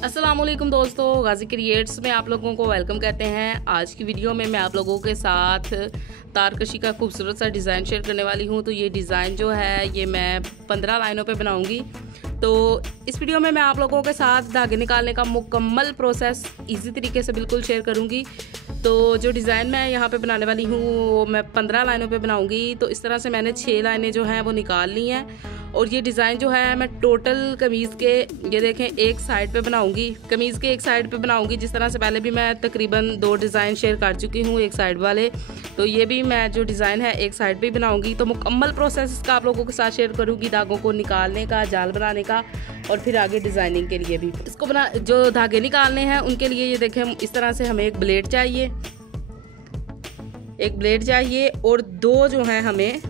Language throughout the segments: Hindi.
अस्सलामुअलैकुम दोस्तों, गाजी क्रिएट्स में आप लोगों को वेलकम कहते हैं। आज की वीडियो में मैं आप लोगों के साथ तारकशी का खूबसूरत सा डिज़ाइन शेयर करने वाली हूं। तो ये डिज़ाइन जो है ये मैं 15 लाइनों पे बनाऊंगी। तो इस वीडियो में मैं आप लोगों के साथ धागे निकालने का मुकम्मल प्रोसेस इजी तरीके से बिल्कुल शेयर करूंगी। तो जो डिज़ाइन मैं यहाँ पे बनाने वाली हूँ वो मैं 15 लाइनों पे बनाऊंगी। तो इस तरह से मैंने 6 लाइनें जो हैं वो निकाल ली हैं। और ये डिज़ाइन जो है मैं टोटल कमीज़ के ये देखें एक साइड पे बनाऊंगी, कमीज़ के एक साइड पे बनाऊंगी। जिस तरह से पहले भी मैं तकरीबन 2 डिज़ाइन शेयर कर चुकी हूँ एक साइड वाले, तो ये भी मैं जो डिज़ाइन है एक साइड पे ही बनाऊंगी। तो मुकम्मल प्रोसेस इसका आप लोगों के साथ शेयर करूँगी, धागों को निकालने का, जाल बनाने का और फिर आगे डिज़ाइनिंग के लिए भी। इसको जो धागे निकालने हैं उनके लिए ये देखें इस तरह से हमें एक ब्लेड चाहिए और 2 जो हैं हमें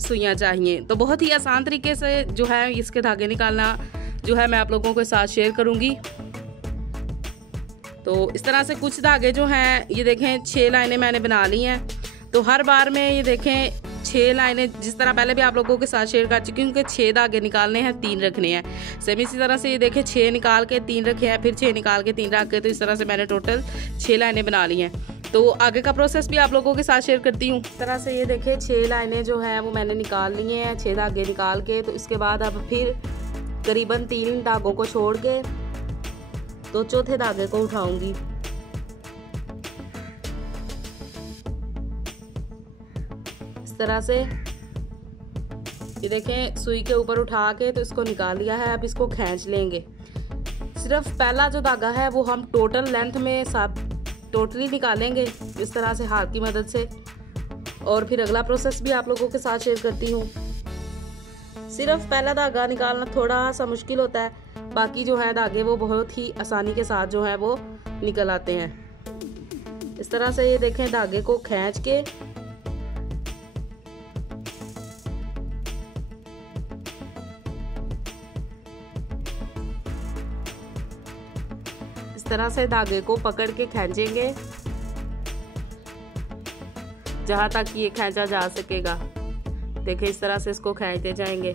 सुइयाँ चाहिए। तो बहुत ही आसान तरीके से जो है इसके धागे निकालना जो है मैं आप लोगों के साथ शेयर करूंगी। तो इस तरह से कुछ धागे जो हैं ये देखें 6 लाइनें मैंने बना ली हैं। तो हर बार में ये देखें 6 लाइनें जिस तरह पहले भी आप लोगों के साथ शेयर कर चुकी हूँ कि 6 धागे निकालने हैं, 3 रखने हैं। सेम इसी तरह से ये देखें 6 निकाल के 3 रखे हैं, फिर 6 निकाल के 3 रख के। तो इस तरह से मैंने टोटल 6 लाइनें बना ली हैं। तो आगे का प्रोसेस भी आप लोगों के साथ शेयर करती हूँ। इस तरह से ये देखें 6 लाइनें जो हैं वो मैंने निकाल ली हैं, 6 धागे निकाल के। तो इसके बाद अब फिर करीबन 3 धागों को छोड़ के तो चौथे धागे को उठाऊंगी। इस तरह से ये देखें सुई के ऊपर उठा के तो इसको निकाल लिया है। अब इसको खींच लेंगे। सिर्फ पहला जो धागा है वो हम टोटल लेंथ में सब टोटली निकालेंगे इस तरह से हाथ की मदद से। और फिर अगला प्रोसेस भी आप लोगों के साथ शेयर करती हूँ। सिर्फ पहला धागा निकालना थोड़ा सा मुश्किल होता है, बाकी जो है धागे वो बहुत ही आसानी के साथ जो है वो निकल आते हैं। इस तरह से ये देखें धागे को खींच के इस तरह से धागे को पकड़ के खींचेंगे जहां तक ये खींचा जा सकेगा। देखिए इस तरह से इसको खींचते जाएंगे।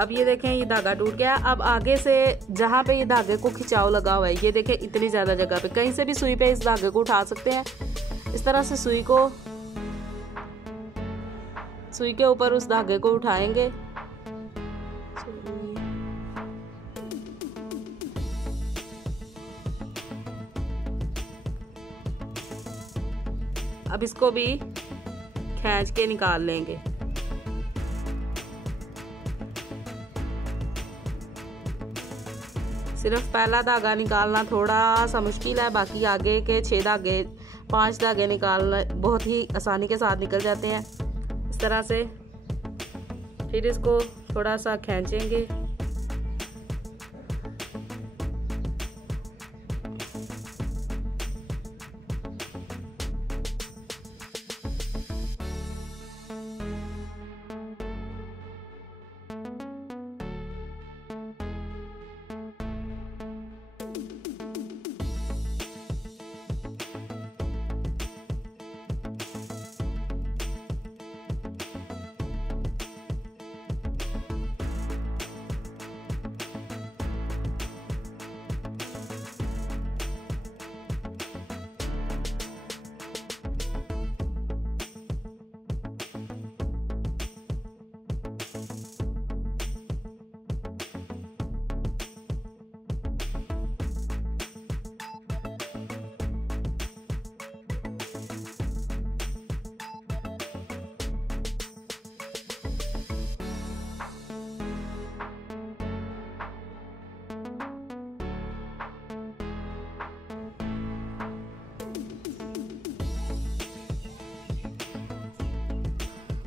अब ये देखें ये धागा टूट गया। अब आगे से जहां पे ये धागे को खिंचाव लगा हुआ है ये देखें इतनी ज्यादा जगह पे कहीं से भी सुई पे इस धागे को उठा सकते हैं। इस तरह से सुई के ऊपर उस धागे को उठाएंगे। अब इसको भी खींच के निकाल लेंगे। सिर्फ पहला धागा निकालना थोड़ा सा मुश्किल है, बाकी आगे के 6 धागे 5 धागे निकालना बहुत ही आसानी के साथ निकल जाते हैं। इस तरह से फिर इसको थोड़ा सा खींचेंगे।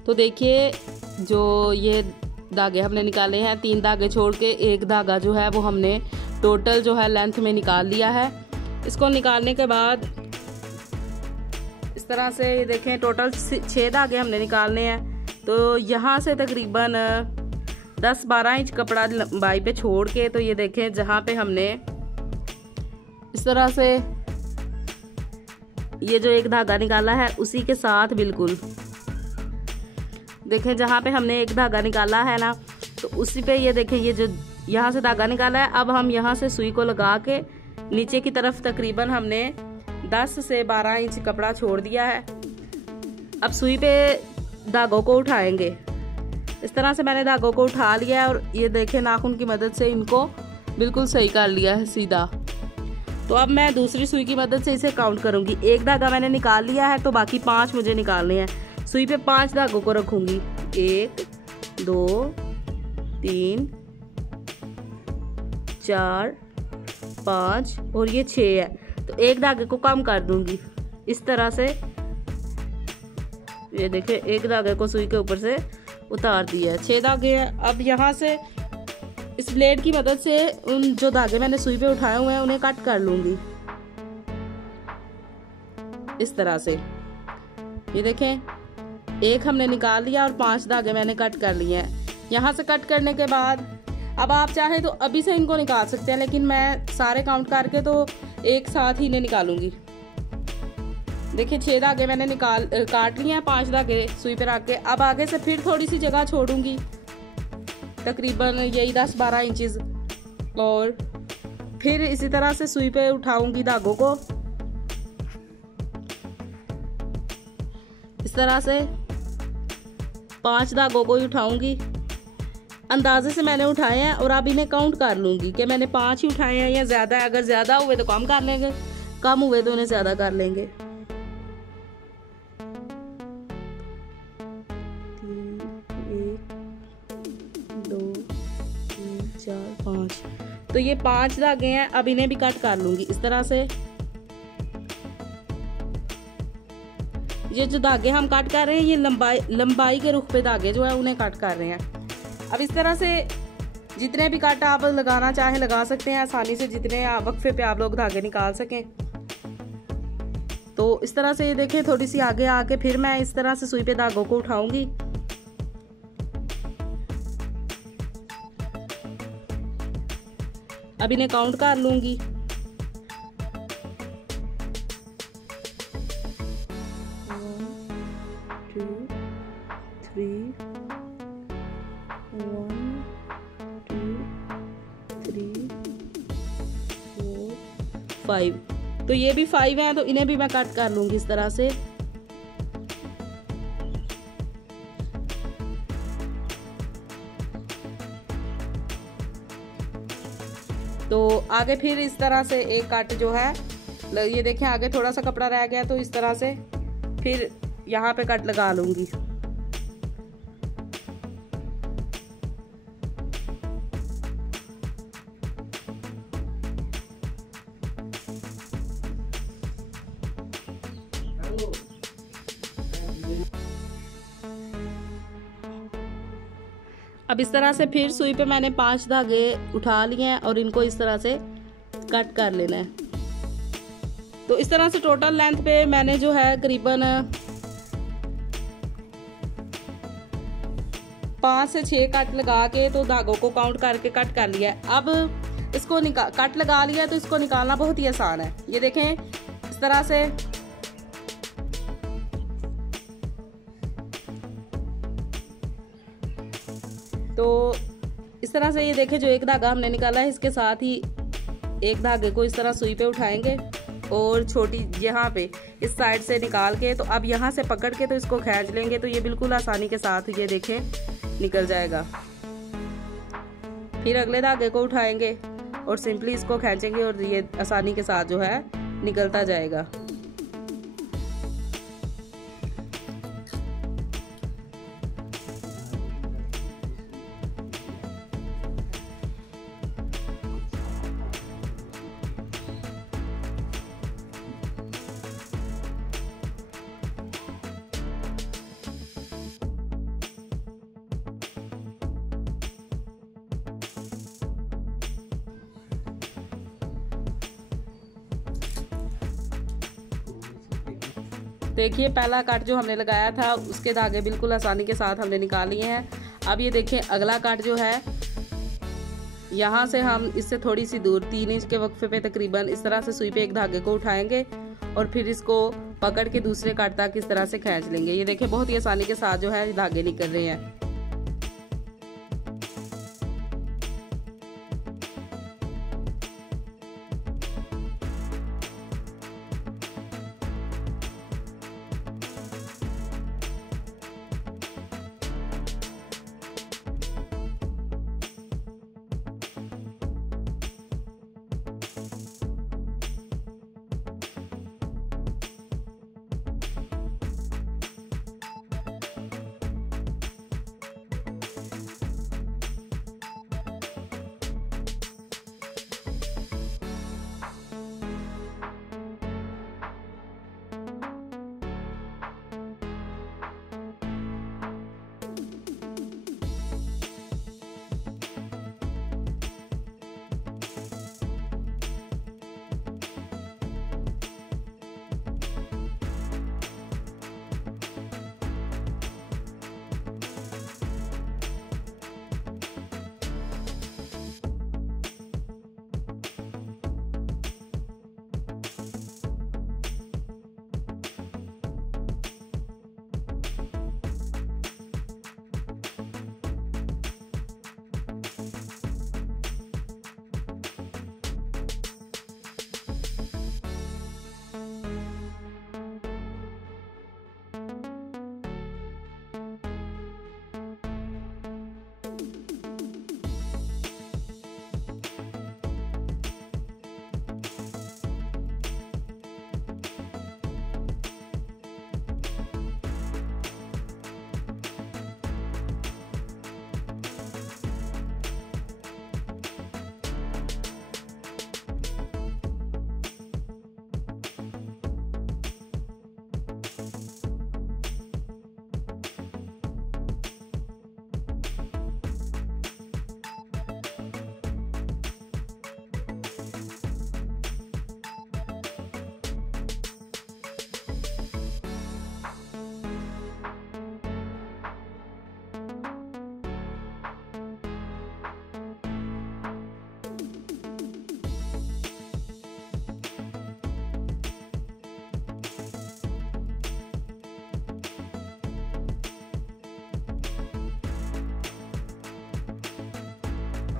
तो देखिए जो ये धागे हमने निकाले हैं 3 धागे छोड़ के 1 धागा जो है वो हमने टोटल जो है लेंथ में निकाल लिया है। इसको निकालने के बाद इस तरह से ये देखें टोटल 6 धागे हमने निकालने हैं। तो यहाँ से तकरीबन 10-12 इंच कपड़ा लंबाई पे छोड़ के तो ये देखें जहाँ पे हमने इस तरह से ये जो एक धागा निकाला है उसी के साथ बिल्कुल देखें जहाँ पे हमने एक धागा निकाला है ना, तो उसी पे ये देखें, ये जो यहाँ से धागा निकाला है, अब हम यहाँ से सुई को लगा के नीचे की तरफ तकरीबन हमने 10 से 12 इंच कपड़ा छोड़ दिया है। अब सुई पे धागों को उठाएंगे। इस तरह से मैंने धागों को उठा लिया है और ये देखें नाखून की मदद से इनको बिल्कुल सही कर लिया है सीधा। तो अब मैं दूसरी सुई की मदद से इसे काउंट करूंगी। एक धागा मैंने निकाल लिया है, तो बाकी 5 मुझे निकालने हैं। सुई पे 5 धागों को रखूंगी, 1 2 3 4 5 और ये 6 है, तो एक धागे को कम कर दूंगी इस तरह से। ये देखें एक धागे को सुई के ऊपर से उतार दिया है, 6 धागे हैं। अब यहाँ से इस ब्लेड की मदद से उन जो धागे मैंने सुई पे उठाए हुए हैं उन्हें कट कर लूंगी इस तरह से। ये देखें एक हमने निकाल लिया और 5 धागे मैंने कट कर लिए हैं। यहाँ से कट करने के बाद अब आप चाहे तो अभी से इनको निकाल सकते हैं, लेकिन मैं सारे काउंट करके तो एक साथ ही इन्हें निकालूंगी। देखिए 6 धागे मैंने काट लिए हैं, 5 धागे सुई पे रख के। अब आगे से फिर थोड़ी सी जगह छोड़ूंगी, तकरीबन यही 10-12 इंचेस, और फिर इसी तरह से सुई पे उठाऊंगी धागों को इस तरह से। 5 धागों को ही उठाऊंगी, अंदाजे से मैंने उठाए हैं, और अब इन्हें काउंट कर लूंगी कि मैंने 5 ही उठाए हैं या ज्यादा है। अगर ज्यादा हुए तो कम कर लेंगे, कम हुए तो उन्हें ज्यादा कर लेंगे। 4 5, तो ये 5 धागे हैं। अब इन्हें भी कट कर लूंगी इस तरह से। ये जो धागे हम कट कर रहे हैं ये लंबाई के रुख पे धागे जो है उन्हें कट कर रहे हैं। अब इस तरह से जितने भी कट आप लगाना चाहे लगा सकते हैं आसानी से, जितने वक्फे पे आप लोग धागे निकाल सकें। तो इस तरह से ये देखें थोड़ी सी आगे आके फिर मैं इस तरह से सुई पे धागों को उठाऊंगी। अब इन्हें काउंट कर लूंगी। 1 2 3 1 2 3 4 5, तो ये भी 5 हैं, तो इन्हें भी मैं कट कर लूंगी इस तरह से। तो आगे फिर इस तरह से एक कट जो है, ये देखें आगे थोड़ा सा कपड़ा रह गया, तो इस तरह से फिर यहाँ पे कट लगा लूंगी। अब इस तरह से फिर सुई पे मैंने 5 धागे उठा लिए हैं और इनको इस तरह से कट कर लेना है। तो इस तरह से टोटल लेंथ पे मैंने जो है करीबन 5 से 6 कट लगा के तो धागों को काउंट करके कट कर लिया है। अब इसको कट लगा लिया तो इसको निकालना बहुत ही आसान है। ये देखें इस तरह से तो इस तरह से ये देखें जो एक धागा हमने निकाला है इसके साथ ही एक धागे को इस तरह सुई पे उठाएंगे और छोटी यहाँ पे इस साइड से निकाल के, तो अब यहाँ से पकड़ के तो इसको खींच लेंगे, तो ये बिल्कुल आसानी के साथ ये देखें निकल जाएगा। फिर अगले धागे को उठाएंगे और सिंपली इसको खींचेंगे और ये आसानी के साथ जो है निकलता जाएगा। देखिए पहला कट जो हमने लगाया था उसके धागे बिल्कुल आसानी के साथ हमने निकाल लिए हैं। अब ये देखें अगला कट जो है यहाँ से हम इससे थोड़ी सी दूर 3 इंच के वक्फे पे तकरीबन इस तरह से सुई पे एक धागे को उठाएंगे और फिर इसको पकड़ के दूसरे कट तक इस तरह से खींच लेंगे। ये देखें बहुत ही आसानी के साथ जो है धागे निकल रहे हैं।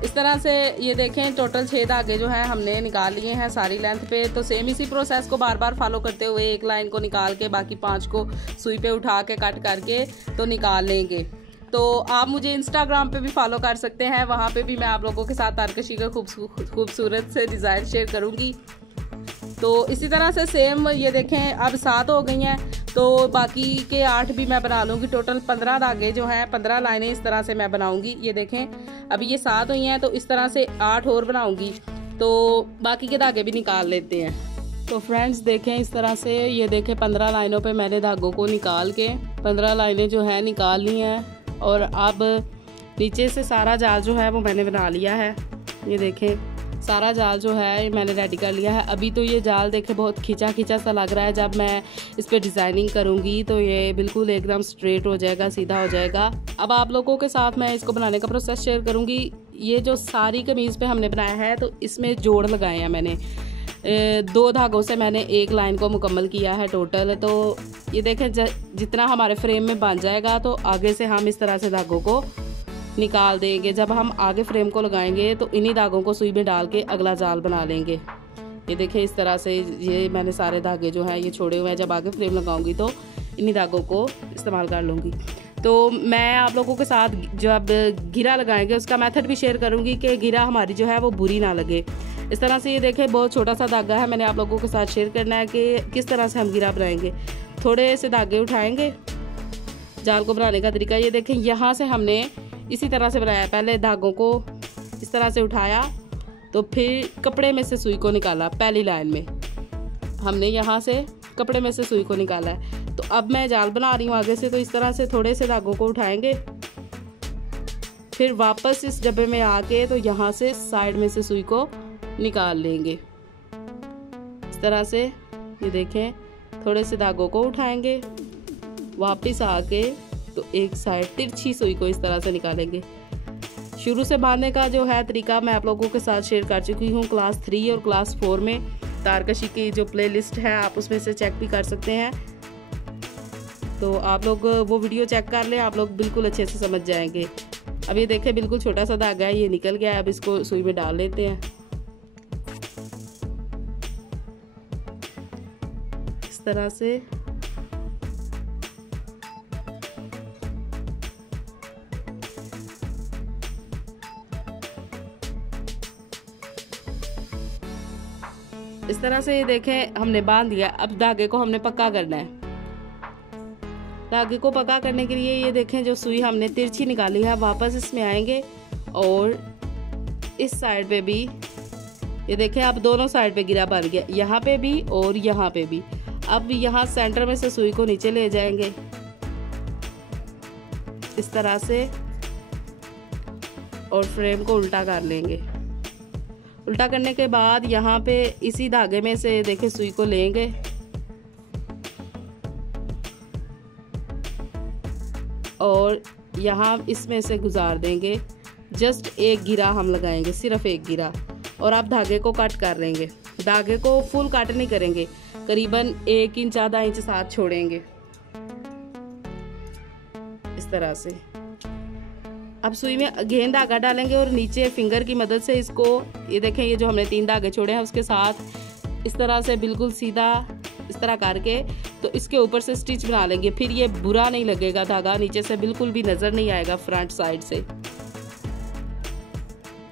इस तरह से ये देखें टोटल 6 धागे जो है हमने निकाल लिए हैं सारी लेंथ पे। तो सेम इसी प्रोसेस को बार बार फॉलो करते हुए एक लाइन को निकाल के बाकी 5 को सुई पे उठा के कट करके तो निकाल लेंगे। तो आप मुझे इंस्टाग्राम पे भी फॉलो कर सकते हैं, वहाँ पे भी मैं आप लोगों के साथ तारकशी का खूबसूरत से डिज़ाइन शेयर करूँगी। तो इसी तरह से सेम ये देखें अब 7 हो गई हैं तो बाकी के 8 भी मैं बना लूँगी। टोटल 15 धागे जो हैं 15 लाइनें इस तरह से मैं बनाऊँगी। ये देखें अभी ये 7 हुई हैं तो इस तरह से 8 और बनाऊँगी। तो बाकी के धागे भी निकाल लेते हैं। तो फ्रेंड्स देखें इस तरह से ये देखें 15 लाइनों पे मैंने धागों को निकाल के 15 लाइनें जो है निकाल ली हैं। और अब नीचे से सारा जाल जो है वो मैंने बना लिया है। ये देखें सारा जाल जो है मैंने रेडी कर लिया है। अभी तो ये जाल देखे बहुत खिंचा खिंचा सा लग रहा है, जब मैं इस पर डिज़ाइनिंग करूँगी तो ये बिल्कुल एकदम स्ट्रेट हो जाएगा, सीधा हो जाएगा। अब आप लोगों के साथ मैं इसको बनाने का प्रोसेस शेयर करूँगी। ये जो सारी कमीज़ पे हमने बनाया है तो इसमें जोड़ लगाए हैं मैंने। 2 धागों से मैंने एक लाइन को मुकम्मल किया है टोटल। तो ये देखें जितना हमारे फ्रेम में बन जाएगा तो आगे से हम इस तरह से धागों को निकाल देंगे। जब हम आगे फ्रेम को लगाएंगे तो इन्हीं धागों को सुई में डाल के अगला जाल बना लेंगे। ये देखें इस तरह से ये मैंने सारे धागे जो हैं ये छोड़े हुए हैं। जब आगे फ्रेम लगाऊंगी तो इन्हीं धागों को इस्तेमाल कर लूँगी। तो मैं आप लोगों के साथ जब घेरा लगाएंगे उसका मेथड भी शेयर करूँगी कि घेरा हमारी जो है वो बुरी ना लगे। इस तरह से ये देखें बहुत छोटा सा धागा है, मैंने आप लोगों के साथ शेयर करना है कि किस तरह से हम घेरा बनाएंगे। थोड़े से धागे उठाएंगे। जाल को बनाने का तरीका ये देखें, यहाँ से हमने इसी तरह से बनाया। पहले धागों को इस तरह से उठाया तो फिर कपड़े में से सुई को निकाला। पहली लाइन में हमने यहाँ से कपड़े में से सुई को निकाला है। तो अब मैं जाल बना रही हूँ आगे से। तो इस तरह से थोड़े से धागों को उठाएंगे, फिर वापस इस डब्बे में आके तो यहाँ से साइड में से सुई को निकाल लेंगे। इस तरह से ये देखें थोड़े से धागों को उठाएंगे, वापस आके तो एक साइड तिरछी सुई को इस तरह से निकालेंगे। शुरू से बांधने का जो है तरीका मैं आप लोगों के साथ शेयर कर चुकी हूँ क्लास 3 और क्लास 4 में। तारकशी की जो प्लेलिस्ट है आप उसमें से चेक भी कर सकते हैं, तो आप लोग वो वीडियो चेक कर लें, आप लोग बिल्कुल अच्छे से समझ जाएंगे। अब ये देखें बिल्कुल छोटा सा धागा है, ये निकल गया है। अब इसको सुई में डाल लेते हैं इस तरह से। इस तरह से ये देखें हमने बांध दिया। अब धागे को हमने पक्का करना है। धागे को पक्का करने के लिए ये देखें जो सुई हमने तिरछी निकाली है वापस इसमें आएंगे और इस साइड पे भी ये देखें अब दोनों साइड पे गिरा बन गया, यहाँ पे भी और यहाँ पे भी। अब यहाँ सेंटर में से सुई को नीचे ले जाएंगे इस तरह से और फ्रेम को उल्टा कर लेंगे। उल्टा करने के बाद यहाँ पे इसी धागे में से देखें सुई को लेंगे और यहाँ इसमें से गुजार देंगे। जस्ट एक गिरा हम लगाएंगे, सिर्फ एक गिरा, और आप धागे को कट कर लेंगे। धागे को फुल कट नहीं करेंगे, करीबन 1 इंच आधा इंच साथ छोड़ेंगे इस तरह से। अब सुई में अगेन धागा डालेंगे और नीचे फिंगर की मदद से इसको ये देखें ये जो हमने 3 धागे छोड़े हैं उसके साथ इस तरह से बिल्कुल सीधा इस तरह करके तो इसके ऊपर से स्टिच बना लेंगे। फिर ये बुरा नहीं लगेगा, धागा नीचे से बिल्कुल भी नजर नहीं आएगा फ्रंट साइड से।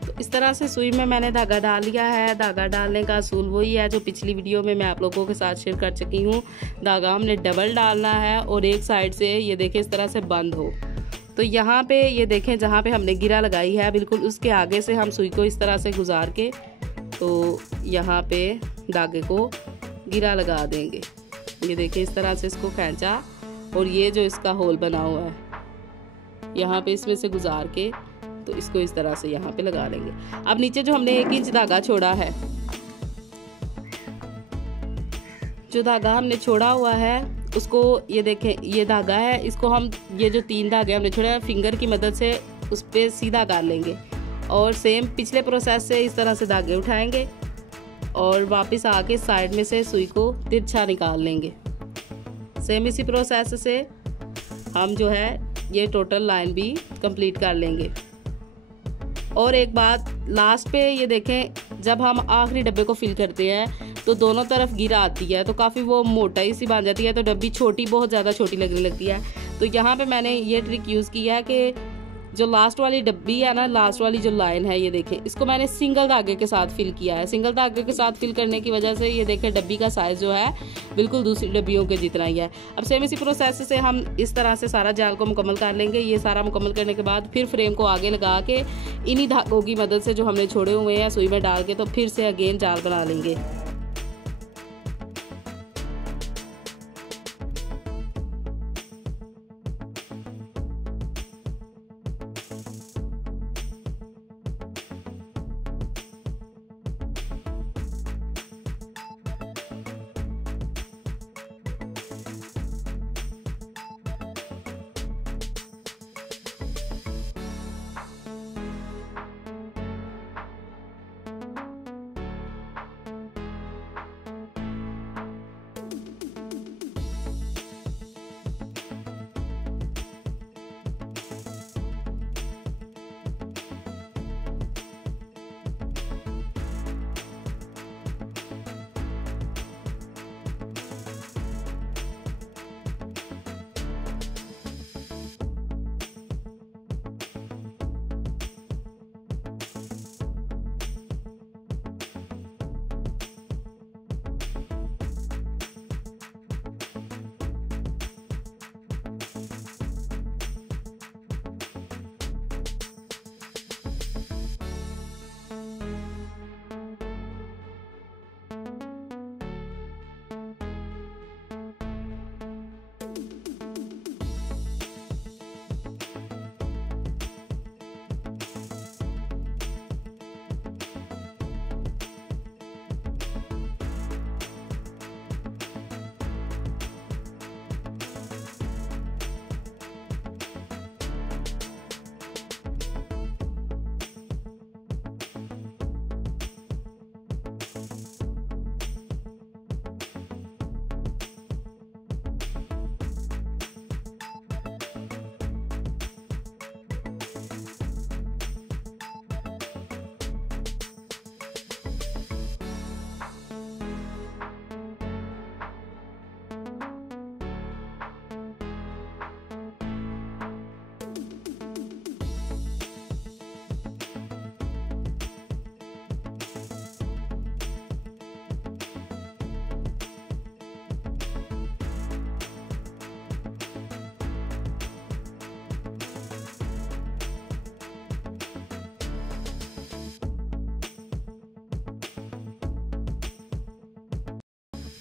तो इस तरह से सुई में मैंने धागा डाल लिया है। धागा डालने का असूल वही है जो पिछली वीडियो में मैं आप लोगों के साथ शेयर कर चुकी हूँ। धागा हमने डबल डालना है और एक साइड से ये देखें इस तरह से बंद हो। तो यहाँ पे ये देखें जहाँ पे हमने गिरा लगाई है बिल्कुल उसके आगे से हम सुई को इस तरह से गुजार के तो यहाँ पे धागे को गिरा लगा देंगे। ये देखें इस तरह से इसको खींचा और ये जो इसका होल बना हुआ है यहाँ पे इसमें से गुजार के तो इसको इस तरह से यहाँ पे लगा लेंगे। अब नीचे जो हमने 1 इंच धागा छोड़ा है, जो धागा हमने छोड़ा हुआ है उसको ये देखें ये धागा है, इसको हम ये जो 3 धागे हमने छोड़े हैं फिंगर की मदद से उस पर सीधा कर लेंगे और सेम पिछले प्रोसेस से इस तरह से धागे उठाएंगे और वापस आके साइड में से सुई को तिरछा निकाल लेंगे। सेम इसी प्रोसेस से हम जो है ये टोटल लाइन भी कंप्लीट कर लेंगे। और एक बात लास्ट पे ये देखें जब हम आखिरी डब्बे को फिल करते हैं तो दोनों तरफ गिरा आती है तो काफ़ी वो मोटाई सी बन जाती है, तो डब्बी छोटी बहुत ज़्यादा छोटी लगने लगती है। तो यहाँ पे मैंने ये ट्रिक यूज़ किया है कि जो लास्ट वाली डब्बी है ना, लास्ट वाली जो लाइन है ये देखें इसको मैंने सिंगल धागे के साथ फिल किया है। सिंगल धागे के साथ फिल करने की वजह से ये देखें डब्बी का साइज़ जो है बिल्कुल दूसरी डब्बियों के जितना ही है। अब सेम इसी प्रोसेस से हम इस तरह से सारा जाल को मुकम्मल कर लेंगे। ये सारा मुकम्मल करने के बाद फिर फ्रेम को आगे लगा के इन्हीं धागों की मदद से जो हमने छोड़े हुए हैं सुई में डाल के तो फिर से अगेन जाल बना लेंगे।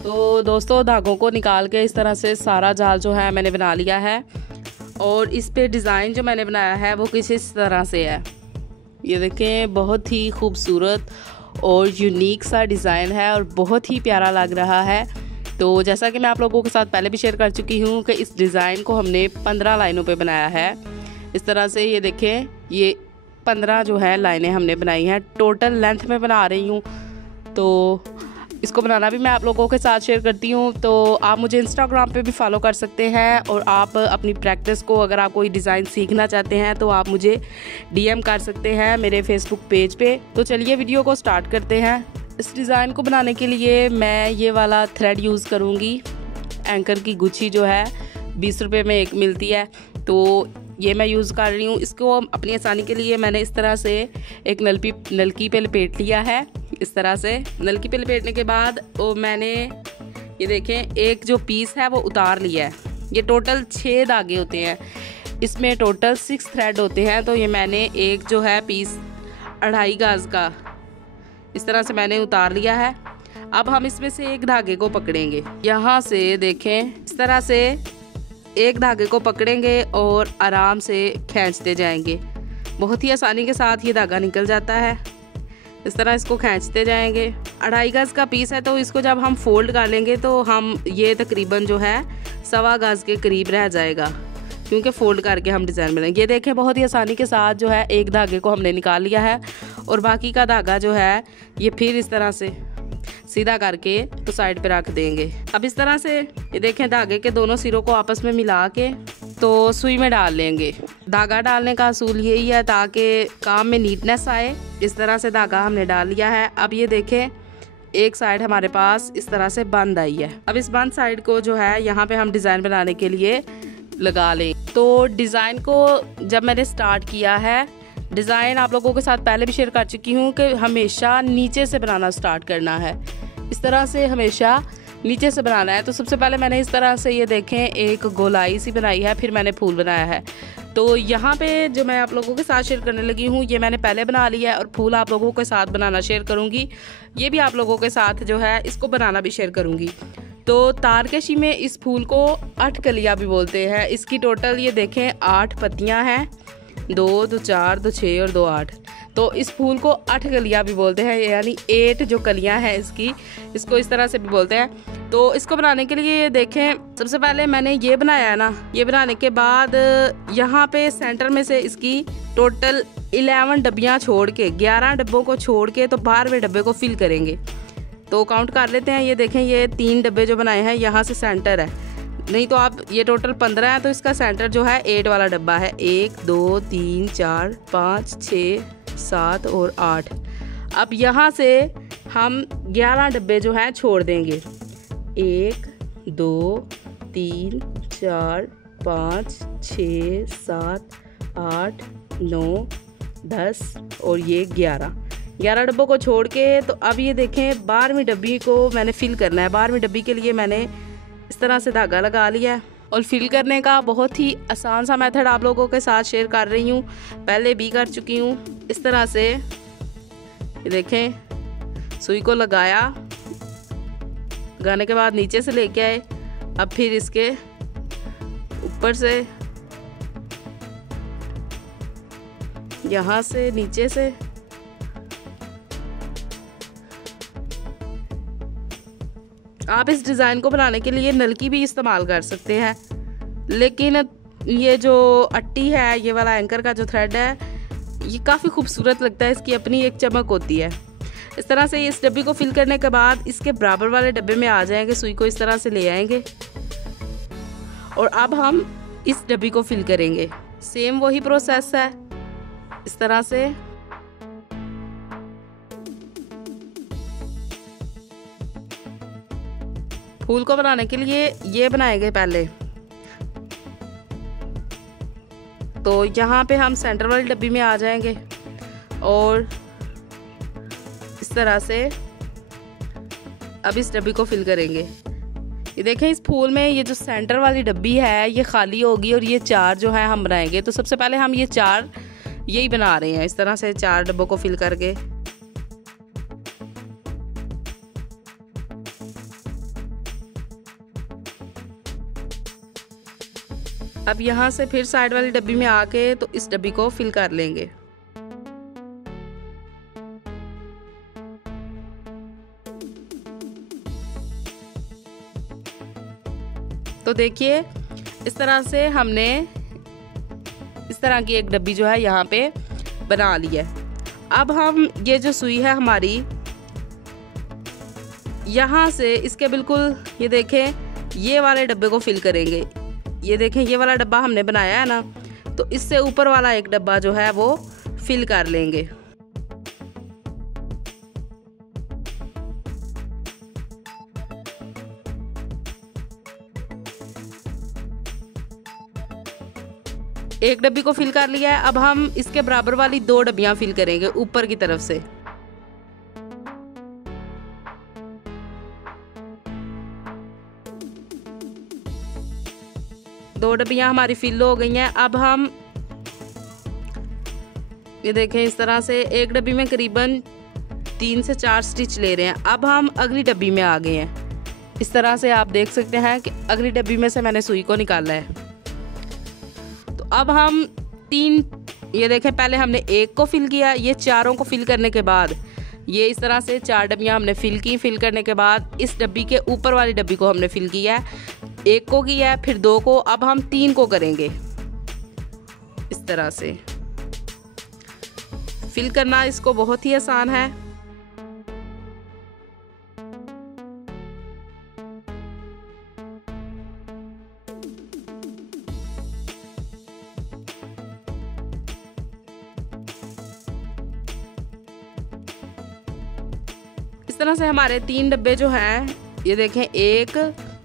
तो दोस्तों धागों को निकाल के इस तरह से सारा जाल जो है मैंने बना लिया है। और इस पे डिज़ाइन जो मैंने बनाया है वो किस इस तरह से है। ये देखें, बहुत ही खूबसूरत और यूनिक सा डिज़ाइन है और बहुत ही प्यारा लग रहा है। तो जैसा कि मैं आप लोगों के साथ पहले भी शेयर कर चुकी हूँ कि इस डिज़ाइन को हमने 15 लाइनों पे बनाया है। इस तरह से ये देखें, ये 15 जो है लाइनें हमने बनाई हैं। टोटल लेंथ में बना रही हूँ, तो इसको बनाना भी मैं आप लोगों के साथ शेयर करती हूँ। तो आप मुझे इंस्टाग्राम पे भी फॉलो कर सकते हैं और आप अपनी प्रैक्टिस को, अगर आप कोई डिज़ाइन सीखना चाहते हैं तो आप मुझे डीएम कर सकते हैं मेरे फेसबुक पेज पे। तो चलिए वीडियो को स्टार्ट करते हैं। इस डिज़ाइन को बनाने के लिए मैं ये वाला थ्रेड यूज़ करूँगी। एंकर की गुच्छी जो है 20 रुपये में एक मिलती है, तो ये मैं यूज़ कर रही हूँ। इसको अपनी आसानी के लिए मैंने इस तरह से एक नलकी पे लपेट लिया है। इस तरह से नलकी पे लपेटने के बाद मैंने ये देखें एक जो पीस है वो उतार लिया है। ये टोटल 6 धागे होते हैं, इसमें टोटल 6 थ्रेड होते हैं। तो ये मैंने एक जो है पीस 2.5 गज का इस तरह से मैंने उतार लिया है। अब हम इसमें से एक धागे को पकड़ेंगे। यहाँ से देखें, इस तरह से एक धागे को पकड़ेंगे और आराम से खींचते जाएंगे। बहुत ही आसानी के साथ ये धागा निकल जाता है। इस तरह इसको खींचते जाएंगे। 2.5 गज का पीस है, तो इसको जब हम फोल्ड कर लेंगे तो हम ये तकरीबन जो है 1.25 गज के करीब रह जाएगा, क्योंकि फोल्ड करके हम डिज़ाइन बनाएंगे। ये देखें, बहुत ही आसानी के साथ जो है एक धागे को हमने निकाल लिया है और बाकी का धागा जो है ये फिर इस तरह से सीधा करके तो साइड पे रख देंगे। अब इस तरह से ये देखें, धागे के दोनों सिरों को आपस में मिला के तो सुई में डाल लेंगे। धागा डालने का असूल यही है ताकि काम में नीटनेस आए। इस तरह से धागा हमने डाल लिया है। अब ये देखें, एक साइड हमारे पास इस तरह से बंद आई है। अब इस बंद साइड को जो है यहाँ पे हम डिज़ाइन बनाने के लिए लगा लें। तो डिज़ाइन को जब मैंने स्टार्ट किया है, डिज़ाइन आप लोगों के साथ पहले भी शेयर कर चुकी हूँ कि हमेशा नीचे से बनाना स्टार्ट करना है। इस तरह से हमेशा नीचे से बनाना है। तो सबसे पहले मैंने इस तरह से ये देखें एक गोलाई सी बनाई है, फिर मैंने फूल बनाया है। तो यहाँ पे जो मैं आप लोगों के साथ शेयर करने लगी हूँ ये मैंने पहले बना लिया है और फूल आप लोगों के साथ बनाना शेयर करूँगी। ये भी आप लोगों के साथ जो है इसको बनाना भी शेयर करूँगी। तो तारकशी में इस फूल को 8 कलियाँ भी बोलते हैं। इसकी टोटल ये देखें 8 पत्तियाँ हैं, 2, 2, 4, 2, 6 और 2, 8। तो इस फूल को 8 कलियाँ भी बोलते हैं, यानी 8 जो कलियाँ हैं इसको इस तरह से भी बोलते हैं। तो इसको बनाने के लिए देखें, सबसे पहले मैंने ये बनाया है ना, ये बनाने के बाद यहाँ पे सेंटर में से इसकी टोटल 11 डब्बियाँ छोड़ के, 11 डब्बों को छोड़ के तो 12वें डब्बे को फिल करेंगे। तो काउंट कर लेते हैं। ये देखें, ये 3 डब्बे जो बनाए हैं यहाँ से सेंटर है, नहीं तो आप ये टोटल 15 है, तो इसका सेंटर जो है 8 वाला डब्बा है। 1, 2, 3, 4, 5, 6, 7 और 8। अब यहाँ से हम 11 डब्बे जो हैं छोड़ देंगे। 1, 2, 3, 4, 5, 6, 7, 8, 9, 10 और ये 11 डब्बों को छोड़ के तो अब ये देखें 12वीं डब्बी को मैंने फिल करना है। 12वीं डब्बी के लिए मैंने इस तरह से धागा लगा लिया है और फिल करने का बहुत ही आसान सा मेथड आप लोगों के साथ शेयर कर रही हूँ, पहले भी कर चुकी हूँ। इस तरह से ये देखें, सुई को लगाया, लगाने के बाद नीचे से लेके आए। अब फिर इसके ऊपर से यहाँ से नीचे से आप इस डिज़ाइन को बनाने के लिए नलकी भी इस्तेमाल कर सकते हैं, लेकिन ये जो अट्टी है, ये वाला एंकर का जो थ्रेड है, ये काफ़ी खूबसूरत लगता है। इसकी अपनी एक चमक होती है। इस तरह से इस डब्बी को फिल करने के बाद इसके बराबर वाले डब्बे में आ जाएंगे। सुई को इस तरह से ले आएंगे और अब हम इस डब्बी को फिल करेंगे। सेम वही प्रोसेस है। इस तरह से फूल को बनाने के लिए ये बनाएंगे पहले। तो यहाँ पे हम सेंटर वाली डब्बी में आ जाएंगे और इस तरह से अब इस डब्बी को फिल करेंगे। ये देखें, इस फूल में ये जो सेंटर वाली डब्बी है ये खाली होगी और ये 4 जो है हम बनाएंगे। तो सबसे पहले हम ये 4 यही बना रहे हैं। इस तरह से 4 डब्बों को फिल करके अब यहाँ से फिर साइड वाली डब्बी में आके तो इस डब्बी को फिल कर लेंगे। तो देखिए इस तरह से हमने इस तरह की एक डब्बी जो है यहाँ पे बना ली है। अब हम ये जो सुई है हमारी यहाँ से इसके बिल्कुल ये देखें ये वाले डब्बे को फिल करेंगे। ये देखें ये वाला डब्बा हमने बनाया है ना, तो इससे ऊपर वाला एक डब्बा जो है वो फिल कर लेंगे। एक डब्बी को फिल कर लिया है। अब हम इसके बराबर वाली 2 डब्बियां फिल करेंगे ऊपर की तरफ से। दो डब्बियां हमारी फिल हो गई हैं। अब हम ये देखें इस तरह से एक डब्बी में करीबन 3 से 4 स्टिच ले रहे हैं। अब हम अगली डब्बी में आ गए हैं। इस तरह से आप देख सकते हैं कि अगली डब्बी में से मैंने सुई को निकाला है। तो अब हम 3 ये देखें पहले हमने एक को फिल किया, ये चारों को फिल करने के बाद ये इस तरह से 4 डब्बियां हमने फिल की। फिल करने के बाद इस डब्बी के ऊपर वाली डब्बी को हमने फिल किया है, एक को किया है, फिर 2 को, अब हम 3 को करेंगे। इस तरह से फिल करना इसको बहुत ही आसान है। इस तरह से हमारे 3 डब्बे जो हैं ये देखें 1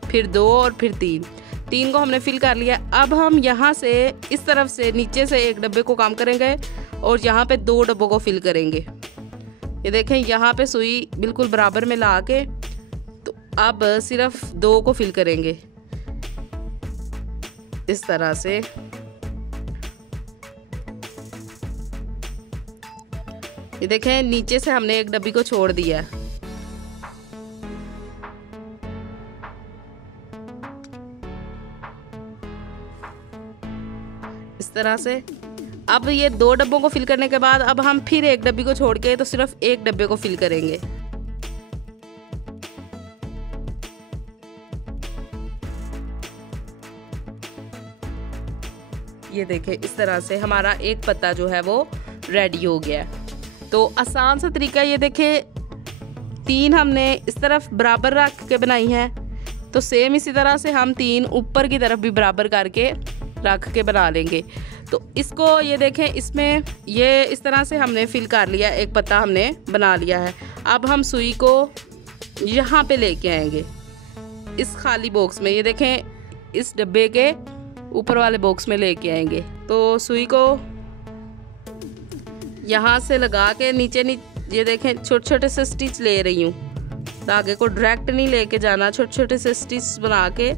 फिर 2 और फिर 3 को हमने फिल कर लिया। अब हम यहाँ से इस तरफ से नीचे से एक डब्बे को काम करेंगे और यहाँ पे 2 डब्बों को फिल करेंगे। ये देखें यहाँ पे सुई बिल्कुल बराबर में ला के तो अब सिर्फ 2 को फिल करेंगे इस तरह से। ये देखें नीचे से हमने एक डब्बी को छोड़ दिया है। इस तरह से अब ये 2 डब्बों को फिल करने के बाद अब हम फिर एक डब्बी को छोड़ के तो सिर्फ एक डब्बे को फिल करेंगे। ये देखें इस तरह से हमारा एक पत्ता जो है वो रेडी हो गया है। तो आसान सा तरीका ये देखें 3 हमने इस तरफ बराबर रख के बनाई है, तो सेम इसी तरह से हम 3 ऊपर की तरफ भी बराबर करके रख के बना लेंगे। तो इसको ये देखें इसमें ये इस तरह से हमने फिल कर लिया, एक पत्ता हमने बना लिया है। अब हम सुई को यहाँ पे लेके आएंगे इस खाली बॉक्स में। ये देखें इस डब्बे के ऊपर वाले बॉक्स में लेके आएंगे। तो सुई को यहाँ से लगा के नीचे ये देखें छोटे छोटे से स्टिच ले रही हूँ। धागे को डायरेक्ट नहीं लेके जाना, छोटे छोटे से स्टिच बना के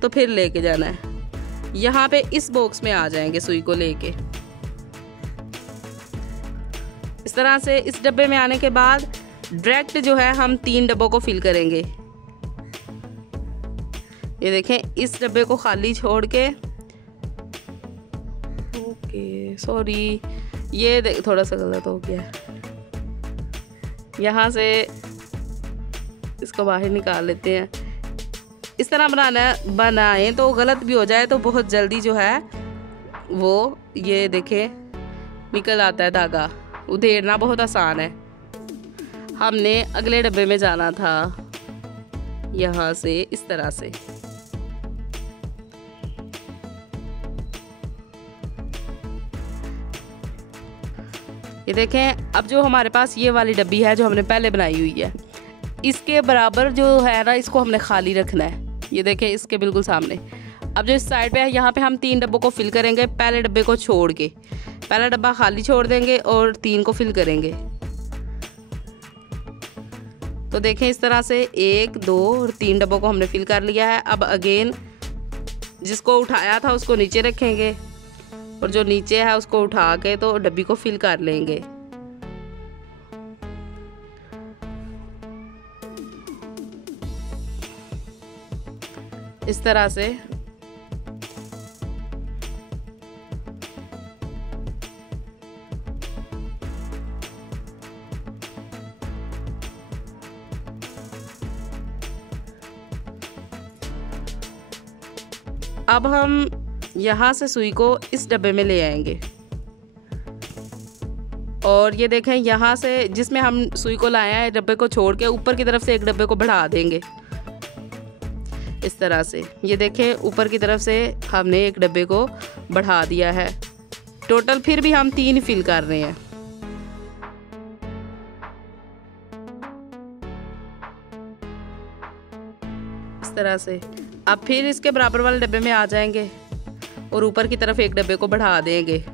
तो फिर लेके जाना है। यहाँ पे इस बॉक्स में आ जाएंगे सुई को लेके। इस तरह से इस डब्बे में आने के बाद डायरेक्ट जो है हम 3 डब्बों को फिल करेंगे। ये देखें इस डब्बे को खाली छोड़ के, ओके सॉरी ये थोड़ा सा गलत हो गया, यहाँ से इसको बाहर निकाल लेते हैं। इस तरह बनाएं तो गलत भी हो जाए तो बहुत जल्दी जो है वो ये देखें निकल आता है धागा। उधेड़ना बहुत आसान है। हमने अगले डब्बे में जाना था यहाँ से इस तरह से। ये देखें अब जो हमारे पास ये वाली डब्बी है जो हमने पहले बनाई हुई है, इसके बराबर जो है ना इसको हमने खाली रखना है। ये देखें इसके बिल्कुल सामने। अब जो इस साइड पे है यहाँ पे हम 3 डब्बों को फिल करेंगे। पहले डब्बे को छोड़ के पहला डब्बा खाली छोड़ देंगे और 3 को फिल करेंगे। तो देखें इस तरह से 1 2 और 3 डब्बों को हमने फिल कर लिया है। अब अगेन जिसको उठाया था उसको नीचे रखेंगे और जो नीचे है उसको उठा के तो डब्बी को फिल कर लेंगे। इस तरह से अब हम यहाँ से सुई को इस डब्बे में ले आएंगे और ये देखें यहाँ से जिसमें हम सुई को लाया है डब्बे को छोड़ के ऊपर की तरफ से एक डब्बे को बढ़ा देंगे इस तरह से। ये देखें ऊपर की तरफ से हमने एक डब्बे को बढ़ा दिया है। टोटल फिर भी हम 3 फिल कर रहे हैं। इस तरह से अब फिर इसके बराबर वाले डब्बे में आ जाएंगे और ऊपर की तरफ एक डब्बे को बढ़ा देंगे।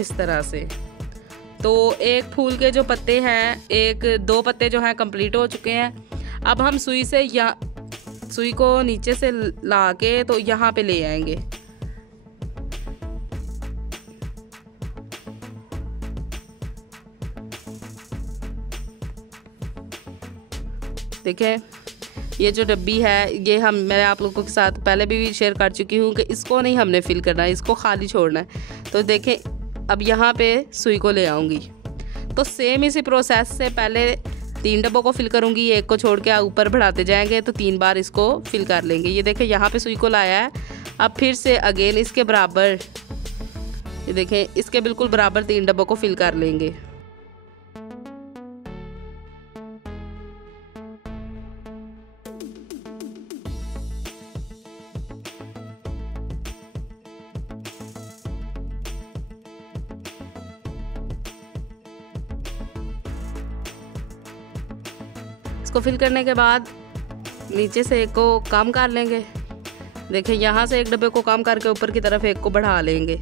इस तरह से तो एक फूल के जो पत्ते हैं, 2 पत्ते जो हैं कंप्लीट हो चुके हैं। अब हम सुई से सुई को नीचे से ला के तो यहाँ पे ले आएंगे। देखें ये जो डब्बी है ये मैं आप लोगों के साथ पहले भी शेयर कर चुकी हूँ कि इसको नहीं हमने फिल करना है, इसको खाली छोड़ना है। तो देखें अब यहाँ पे सुई को ले आऊँगी तो सेम इसी प्रोसेस से पहले 3 डब्बों को फिल करूँगी, एक को छोड़ के ऊपर बढ़ाते जाएंगे तो 3 बार इसको फिल कर लेंगे। ये देखें यहाँ पे सुई को लाया है। अब फिर से अगेन इसके बराबर, ये देखें इसके बिल्कुल बराबर 3 डब्बों को फिल कर लेंगे। इसको फिल करने के बाद नीचे से एक को कम कर लेंगे। देखिए यहाँ से एक डब्बे को कम करके ऊपर की तरफ एक को बढ़ा लेंगे।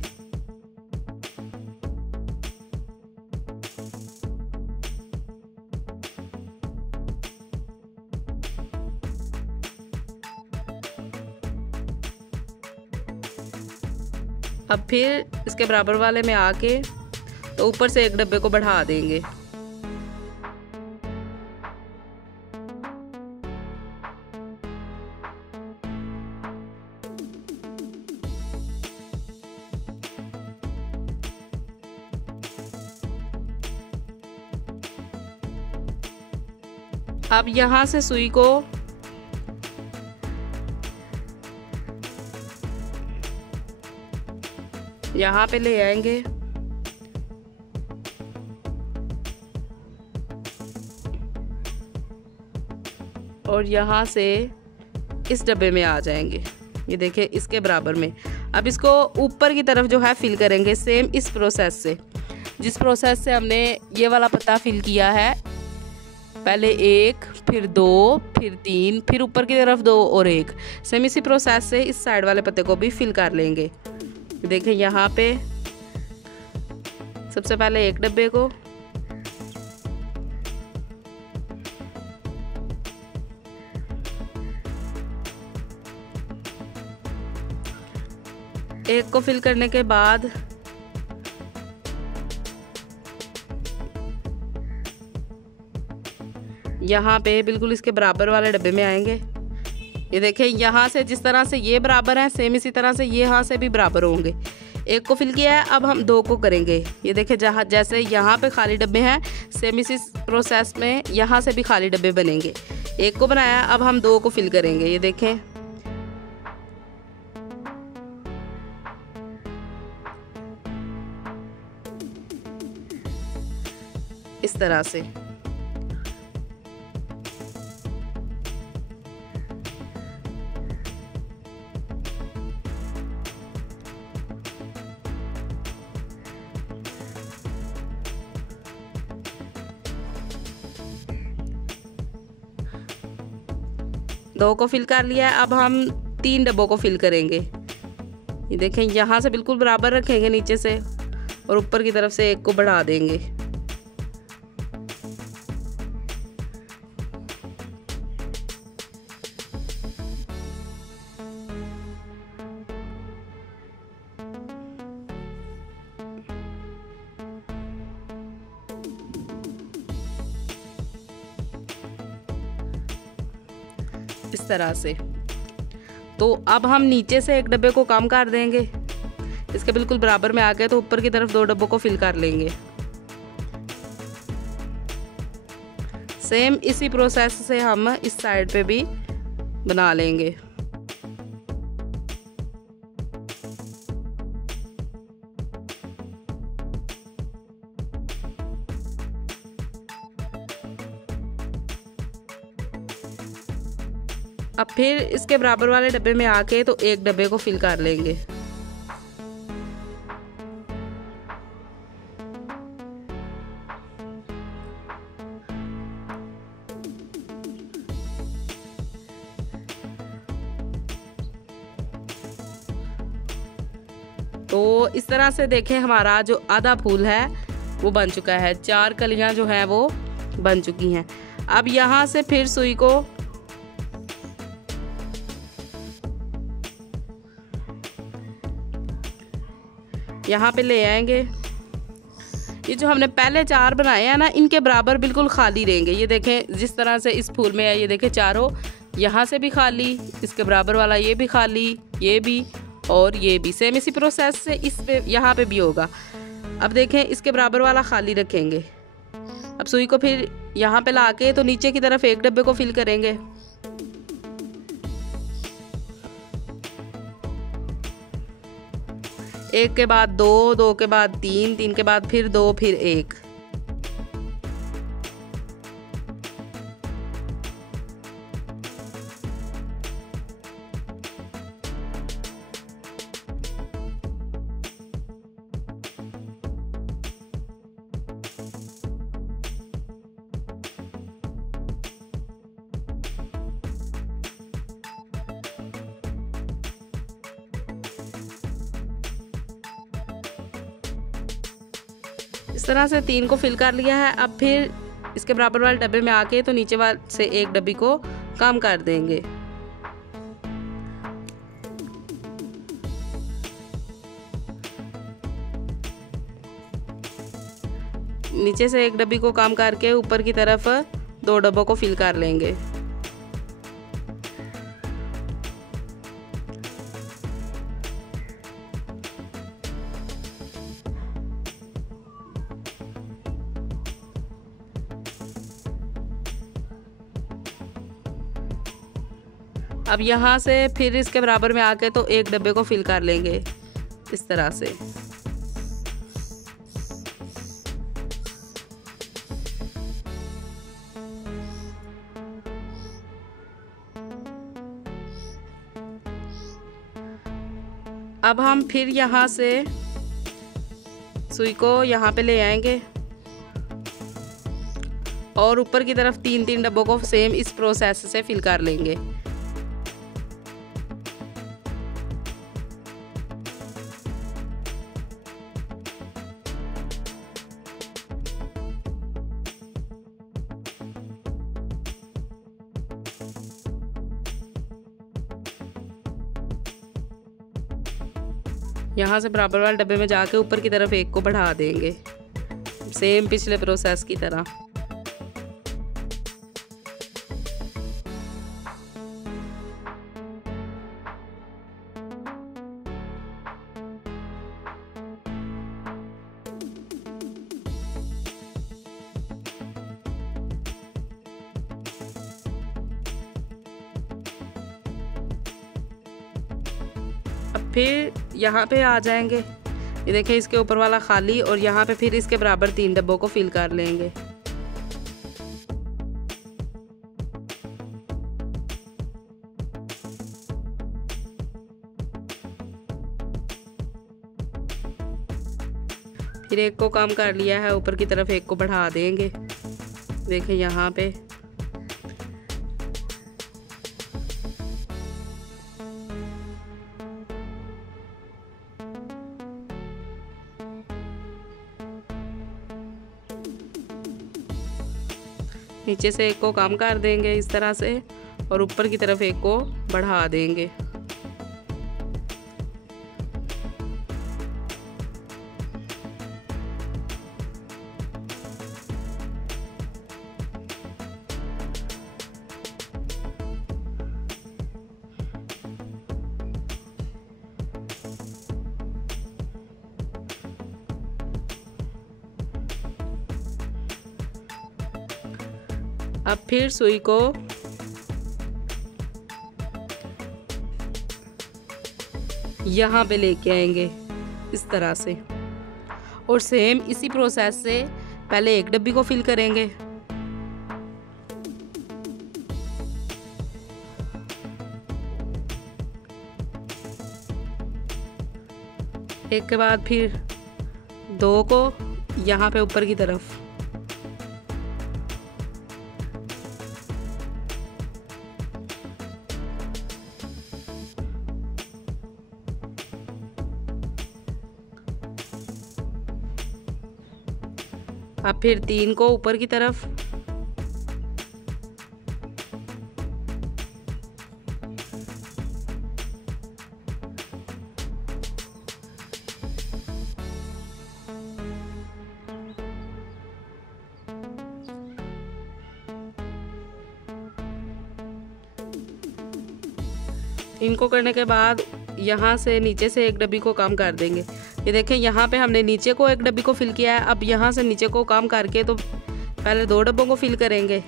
अब फिर इसके बराबर वाले में आके तो ऊपर से एक डब्बे को बढ़ा देंगे। अब यहाँ से सुई को यहाँ पे ले आएंगे और यहाँ से इस डब्बे में आ जाएंगे। ये देखिए इसके बराबर में। अब इसको ऊपर की तरफ जो है फिल करेंगे सेम इस प्रोसेस से, जिस प्रोसेस से हमने ये वाला पत्ता फिल किया है। पहले 1, फिर 2, फिर 3, फिर ऊपर की तरफ 2 और 1। सेम इसी प्रोसेस से इस साइड वाले पत्ते को भी फिल कर लेंगे। देखें यहाँ पे सबसे पहले एक डब्बे को, एक को फिल करने के बाद यहाँ पे बिल्कुल इसके बराबर वाले डब्बे में आएंगे। ये देखें यहाँ से जिस तरह से ये बराबर है सेम इसी तरह से ये यहाँ से भी बराबर होंगे। एक को फिल किया है, अब हम 2 को करेंगे। ये देखें जहाँ जैसे यहाँ पे खाली डब्बे हैं सेम इसी प्रोसेस में यहाँ से भी खाली डब्बे बनेंगे। एक को बनाया, अब हम 2 को फिल करेंगे। ये देखें इस तरह से। दो को फिल कर लिया है, अब हम 3 डब्बों को फिल करेंगे। ये देखें यहाँ से बिल्कुल बराबर रखेंगे नीचे से और ऊपर की तरफ से एक को बढ़ा देंगे। इस तरह से। तो अब हम नीचे से एक डब्बे को कम कर देंगे, इसके बिल्कुल बराबर में आ गए तो ऊपर की तरफ 2 डब्बों को फिल कर लेंगे। सेम इसी प्रोसेस से हम इस साइड पे भी बना लेंगे। अब फिर इसके बराबर वाले डब्बे में आके तो एक डब्बे को फिल कर लेंगे। तो इस तरह से देखें हमारा जो आधा फूल है वो बन चुका है, 4 कलियां जो हैं वो बन चुकी हैं। अब यहाँ से फिर सुई को यहाँ पे ले आएंगे। ये जो हमने पहले 4 बनाए हैं ना, इनके बराबर बिल्कुल खाली रहेंगे। ये देखें जिस तरह से इस फूल में है, ये देखें चारों, यहाँ से भी खाली, इसके बराबर वाला ये भी खाली, ये भी और ये भी। सेम इसी प्रोसेस से इस पे यहाँ पे भी होगा। अब देखें इसके बराबर वाला खाली रखेंगे। अब सुई को फिर यहाँ पे लाके तो नीचे की तरफ एक डब्बे को फिल करेंगे। एक के बाद 2, 2 के बाद 3, 3 के बाद फिर 2, फिर 1। इस तरह से 3 को फिल कर लिया है। अब फिर इसके बराबर वाले डब्बे में आके तो नीचे वाले से एक डब्बी को कम कर देंगे। नीचे से एक डब्बी को कम करके ऊपर की तरफ 2 डब्बों को फिल कर लेंगे। अब यहाँ से फिर इसके बराबर में आके तो एक डब्बे को फिल कर लेंगे इस तरह से। अब हम फिर यहाँ से सुई को यहाँ पे ले आएंगे और ऊपर की तरफ 3-3 डब्बों को सेम इस प्रोसेस से फिल कर लेंगे। यहाँ से बराबर वाले डब्बे में जाके ऊपर की तरफ एक को बढ़ा देंगे, सेम पिछले प्रोसेस की तरह। अब फिर यहाँ पे आ जाएंगे, ये देखें इसके ऊपर वाला खाली और यहाँ पे फिर इसके बराबर 3 डब्बों को फिल कर लेंगे। फिर एक को कम कर लिया है, ऊपर की तरफ एक को बढ़ा देंगे। देखें यहाँ पे नीचे से एक को कम कर देंगे इस तरह से और ऊपर की तरफ एक को बढ़ा देंगे। अब फिर सुई को यहाँ पे लेके आएंगे इस तरह से, और सेम इसी प्रोसेस से पहले एक डब्बी को फिल करेंगे। एक के बाद फिर दो को यहाँ पे ऊपर की तरफ, अब फिर तीन को ऊपर की तरफ, इनको करने के बाद यहाँ से नीचे से एक डब्बी को कम कर देंगे। ये देखें यहाँ पे हमने नीचे को एक डब्बी को फिल किया है। अब यहाँ से नीचे को कम करके तो पहले दो डब्बों को फिल करेंगे।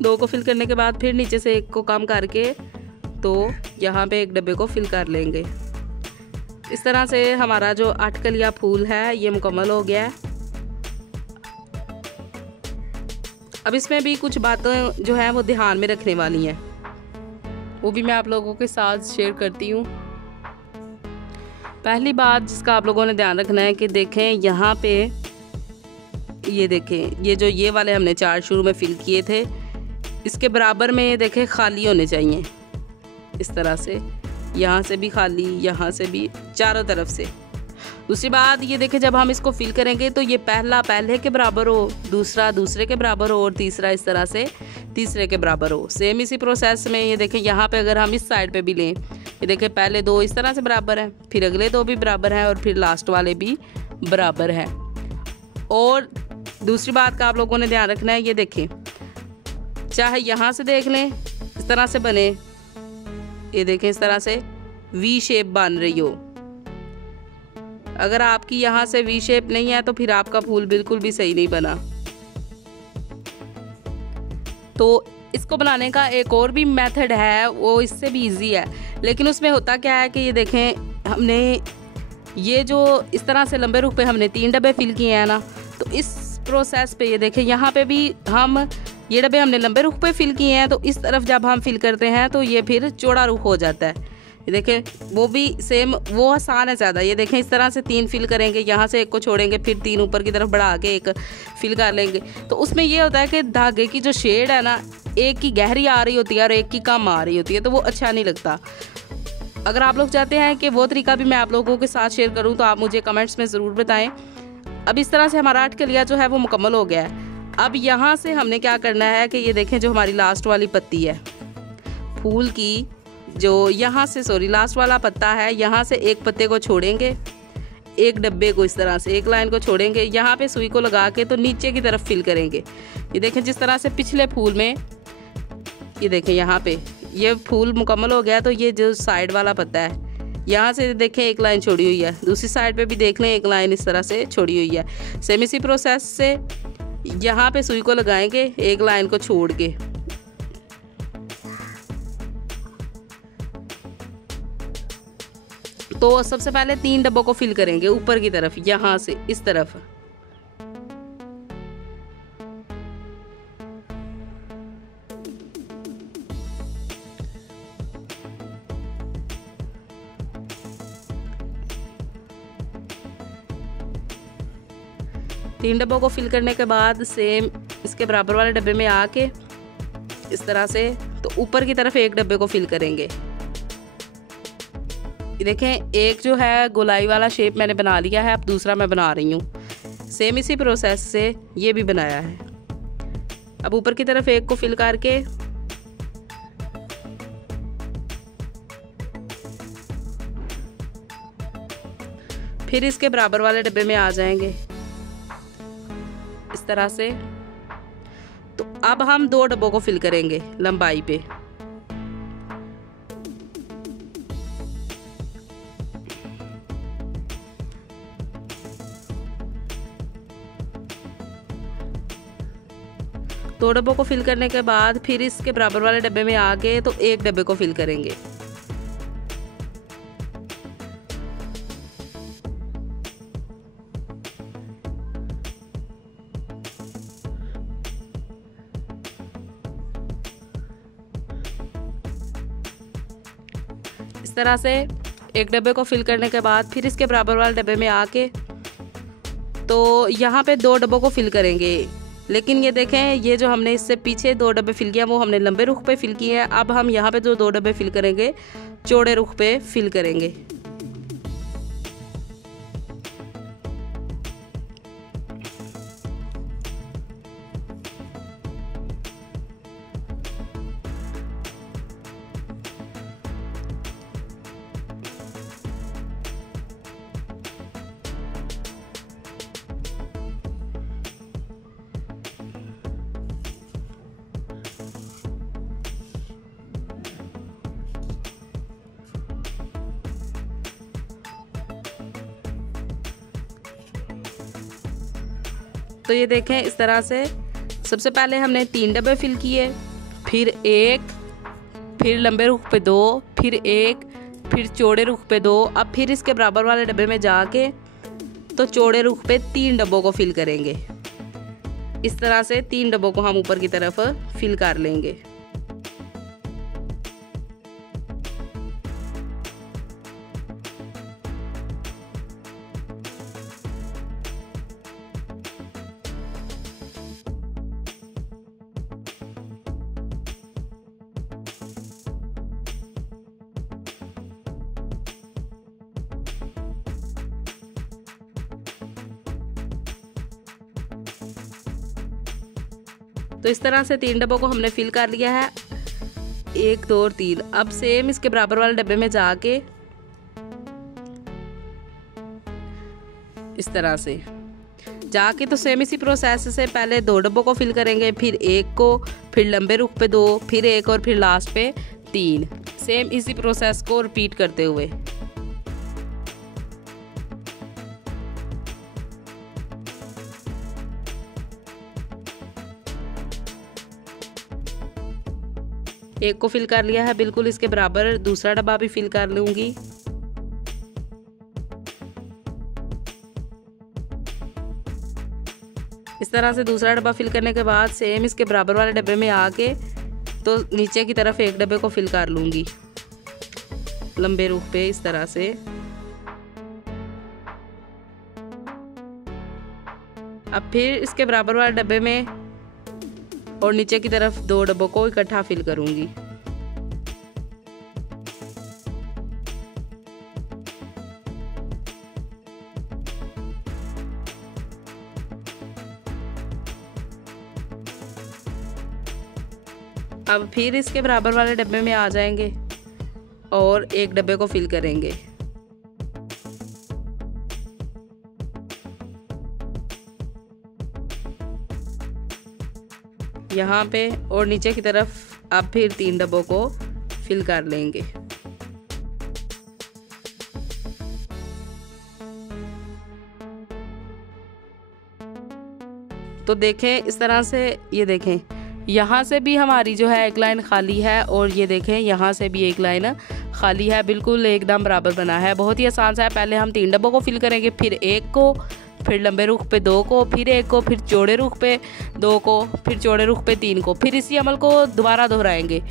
दो को फिल करने के बाद फिर नीचे से एक को कम करके तो यहाँ पे एक डब्बे को फिल कर लेंगे। इस तरह से हमारा जो 8 कलियां फूल है ये मुकम्मल हो गया है। अब इसमें भी कुछ बातें जो है वो ध्यान में रखने वाली हैं, वो भी मैं आप लोगों के साथ शेयर करती हूँ। पहली बात जिसका आप लोगों ने ध्यान रखना है कि देखें यहाँ पे, ये देखें ये जो ये वाले हमने 4 शुरू में फिल किए थे, इसके बराबर में ये देखें खाली होने चाहिए। इस तरह से यहाँ से भी खाली, यहाँ से भी, चारों तरफ से। दूसरी बात ये देखें जब हम इसको फिल करेंगे तो ये पहला पहले के बराबर हो, दूसरा दूसरे के बराबर हो और तीसरा इस तरह से तीसरे के बराबर हो। सेम इसी प्रोसेस में ये देखें यहाँ पे अगर हम इस साइड पे भी लें, ये देखें पहले दो इस तरह से बराबर हैं, फिर अगले दो भी बराबर हैं और फिर लास्ट वाले भी बराबर हैं। और दूसरी बात का आप लोगों ने ध्यान रखना है, ये देखें चाहे यहाँ से देख लें इस तरह से बने, ये देखें इस तरह से वी शेप बन रही हो। अगर आपकी यहाँ से वी शेप नहीं है तो फिर आपका फूल बिल्कुल भी सही नहीं बना। तो इसको बनाने का एक और भी मेथड है, वो इससे भी इजी है, लेकिन उसमें होता क्या है कि ये देखें हमने ये जो इस तरह से लंबे रुख पे हमने 3 डब्बे फिल किए हैं ना, तो इस प्रोसेस पे ये देखें यहाँ पे भी हम ये डब्बे हमने लंबे रुख पे फिल किए हैं, तो इस तरफ जब हम फिल करते हैं तो ये फिर चौड़ा रुख हो जाता है। ये देखें वो भी सेम, वो आसान है ज़्यादा। ये देखें इस तरह से 3 फिल करेंगे, यहाँ से एक को छोड़ेंगे, फिर 3 ऊपर की तरफ बढ़ा के एक फिल कर लेंगे। तो उसमें ये होता है कि धागे की जो शेड है ना, एक की गहरी आ रही होती है और एक की कम आ रही होती है, तो वो अच्छा नहीं लगता। अगर आप लोग चाहते हैं कि वो तरीका भी मैं आप लोगों के साथ शेयर करूँ तो आप मुझे कमेंट्स में ज़रूर बताएं। अब इस तरह से हमारा 8 कलिया जो है वो मुकम्मल हो गया है। अब यहाँ से हमने क्या करना है कि ये देखें जो हमारी लास्ट वाली पत्ती है फूल की, जो यहाँ से लास्ट वाला पत्ता है, यहाँ से एक पत्ते को छोड़ेंगे, एक डब्बे को इस तरह से एक लाइन को छोड़ेंगे, यहाँ पे सुई को लगा के तो नीचे की तरफ फिल करेंगे। ये देखें जिस तरह से पिछले फूल में, ये देखें यहाँ पे ये फूल मुकम्मल हो गया। तो ये जो साइड वाला पत्ता है यहाँ से देखें एक लाइन छोड़ी हुई है, दूसरी साइड पे भी देख लें एक लाइन इस तरह से छोड़ी हुई है। सेम इसी प्रोसेस से यहाँ पे सुई को लगाएंगे एक लाइन को छोड़ के, तो सबसे पहले 3 डब्बों को फिल करेंगे ऊपर की तरफ, यहाँ से इस तरफ। तीन डब्बों को फिल करने के बाद सेम इसके बराबर वाले डब्बे में आके इस तरह से तो ऊपर की तरफ एक डब्बे को फिल करेंगे। देखें एक जो है गोलाई वाला शेप मैंने बना लिया है, अब दूसरा मैं बना रही हूँ। सेम इसी प्रोसेस से ये भी बनाया है। अब ऊपर की तरफ एक को फिल करके फिर इसके बराबर वाले डब्बे में आ जाएंगे इस तरह से। तो अब हम 2 डब्बों को फिल करेंगे लंबाई पे। 2 डब्बों को फिल करने के बाद फिर इसके बराबर वाले डब्बे में आके तो 1 डब्बे को फिल करेंगे। इस तरह से 1 डब्बे को फिल करने के बाद फिर इसके बराबर वाले डब्बे में आके तो यहाँ पे 2 डब्बों को फिल करेंगे। लेकिन ये देखें, ये जो हमने इससे पीछे 2 डब्बे फिल किया वो हमने लंबे रुख पे फिल किए हैं। अब हम यहाँ पे जो 2 डब्बे फिल करेंगे चौड़े रुख पे फिल करेंगे। तो ये देखें, इस तरह से सबसे पहले हमने 3 डब्बे फिल किए, फिर 1, फिर लंबे रुख पे 2, फिर 1, फिर चौड़े रुख पे 2। अब फिर इसके बराबर वाले डब्बे में जाके तो चौड़े रुख पे 3 डब्बों को फिल करेंगे। इस तरह से 3 डब्बों को हम ऊपर की तरफ फिल कर लेंगे। तो इस तरह से 3 डब्बों को हमने फिल कर लिया है, 1 2 और 3। अब सेम इसके बराबर वाले डब्बे में जाके इस तरह से जाके तो सेम इसी प्रोसेस से पहले 2 डब्बों को फिल करेंगे, फिर 1 को, फिर लंबे रुख पे 2, फिर 1 और फिर लास्ट पे 3। सेम इसी प्रोसेस को रिपीट करते हुए। एक को फिल कर लिया है बिल्कुल इसके बराबर, दूसरा डब्बा भी फिल कर लूंगी। इस तरह से दूसरा डब्बा फिल करने के बाद सेम इसके बराबर वाले डब्बे में आके तो नीचे की तरफ 1 डब्बे को फिल कर लूंगी लंबे रुख पे इस तरह से। अब फिर इसके बराबर वाले डब्बे में और नीचे की तरफ 2 डब्बों को इकट्ठा फिल करूंगी। अब फिर इसके बराबर वाले डब्बे में आ जाएंगे और 1 डब्बे को फिल करेंगे। यहाँ पे और नीचे की तरफ अब फिर 3 डब्बों को फिल कर लेंगे। तो देखें इस तरह से, ये देखें यहाँ से भी हमारी जो है एक लाइन खाली है और ये देखें यहाँ से भी एक लाइन खाली है, बिल्कुल एकदम बराबर बना है। बहुत ही आसान सा है। पहले हम 3 डब्बों को फिल करेंगे, फिर 1 को, फिर लंबे रुख पे 2 को, फिर 1 को, फिर चौड़े रुख पे 2 को, फिर चौड़े रुख पे 3 को। फिर इसी अमल को दोबारा दोहराएंगे।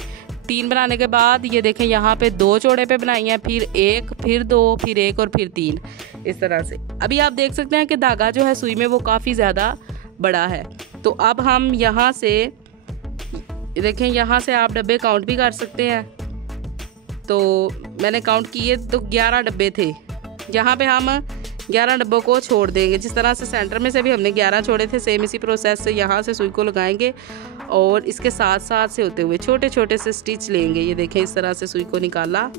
3 बनाने के बाद ये देखें यहाँ पे 2 चौड़े पे बनाई हैं, फिर 1, फिर 2, फिर 1 और फिर 3 इस तरह से। अभी आप देख सकते हैं कि धागा जो है सुई में वो काफ़ी ज़्यादा बड़ा है। तो अब हम यहाँ से देखें, यहाँ से आप डब्बे काउंट भी कर सकते हैं। तो मैंने काउंट किए तो 11 डब्बे थे। यहाँ पे हम 11 डब्बों को छोड़ देंगे। जिस तरह से सेंटर में से भी हमने 11 छोड़े थे, सेम इसी प्रोसेस से यहाँ से सुई को लगाएंगे और इसके साथ साथ से होते हुए छोटे छोटे से स्टिच लेंगे। ये देखें इस तरह से सुई को निकाला,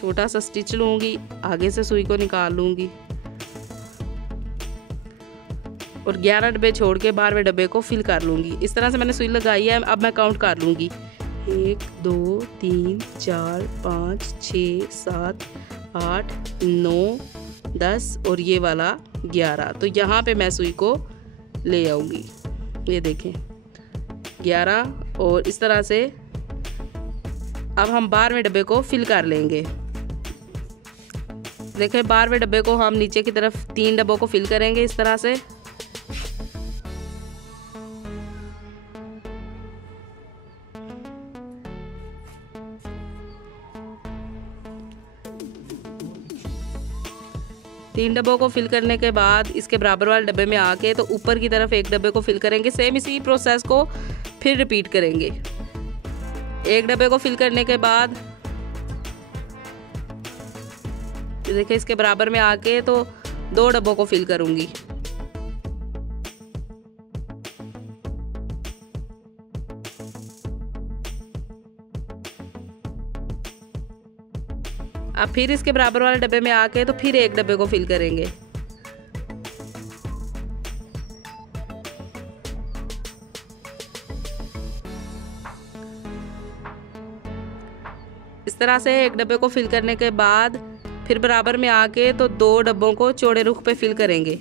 छोटा सा स्टिच लूँगी, आगे से सुई को निकाल लूँगी और 11 डब्बे छोड़ के 12वें डब्बे को फिल कर लूँगी। इस तरह से मैंने सुई लगाई है। अब मैं काउंट कर लूँगी, 1 2 3 4 5 6 7 8 9 10 और ये वाला 11। तो यहाँ पे मैं सुई को ले आऊँगी। ये देखें 11 और इस तरह से अब हम 12वें डब्बे को फिल कर लेंगे। देखें 12वें डब्बे को हम नीचे की तरफ 3 डब्बों को फिल करेंगे इस तरह से। तीन डब्बों को फिल करने के बाद इसके बराबर वाले डब्बे में आके तो ऊपर की तरफ एक डब्बे को फिल करेंगे। सेम इसी प्रोसेस को फिर रिपीट करेंगे। एक डब्बे को फिल करने के बाद देखिए इसके बराबर में आके तो 2 डब्बों को फिल करूंगी। अब फिर इसके बराबर वाले डब्बे में आके तो फिर एक डब्बे को फिल करेंगे। इस तरह से एक डब्बे को फिल करने के बाद फिर बराबर में आके तो 2 डब्बों को चौड़े रुख पे फिल करेंगे।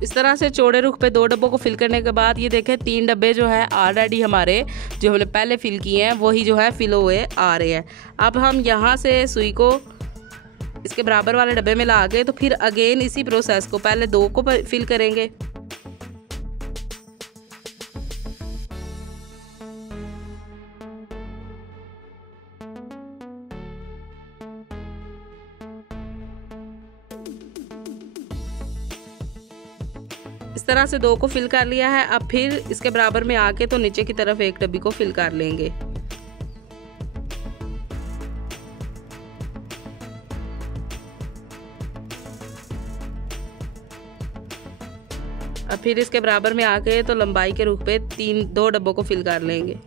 इस तरह से चौड़े रुख पे 2 डब्बों को फिल करने के बाद ये देखें 3 डब्बे जो है ऑलरेडी हमारे जो हमने पहले फिल किए हैं वही जो है फिल हुए आ रहे हैं। अब हम यहाँ से सुई को इसके बराबर वाले डब्बे में ला के तो फिर अगेन इसी प्रोसेस को पहले 2 को फिल करेंगे। इस तरह से 2 को फिल कर लिया है। अब फिर इसके बराबर में आके तो नीचे की तरफ एक डब्बी को फिल कर लेंगे। अब फिर इसके बराबर में आके तो लंबाई के रुख पे 2 डब्बों को फिल कर लेंगे।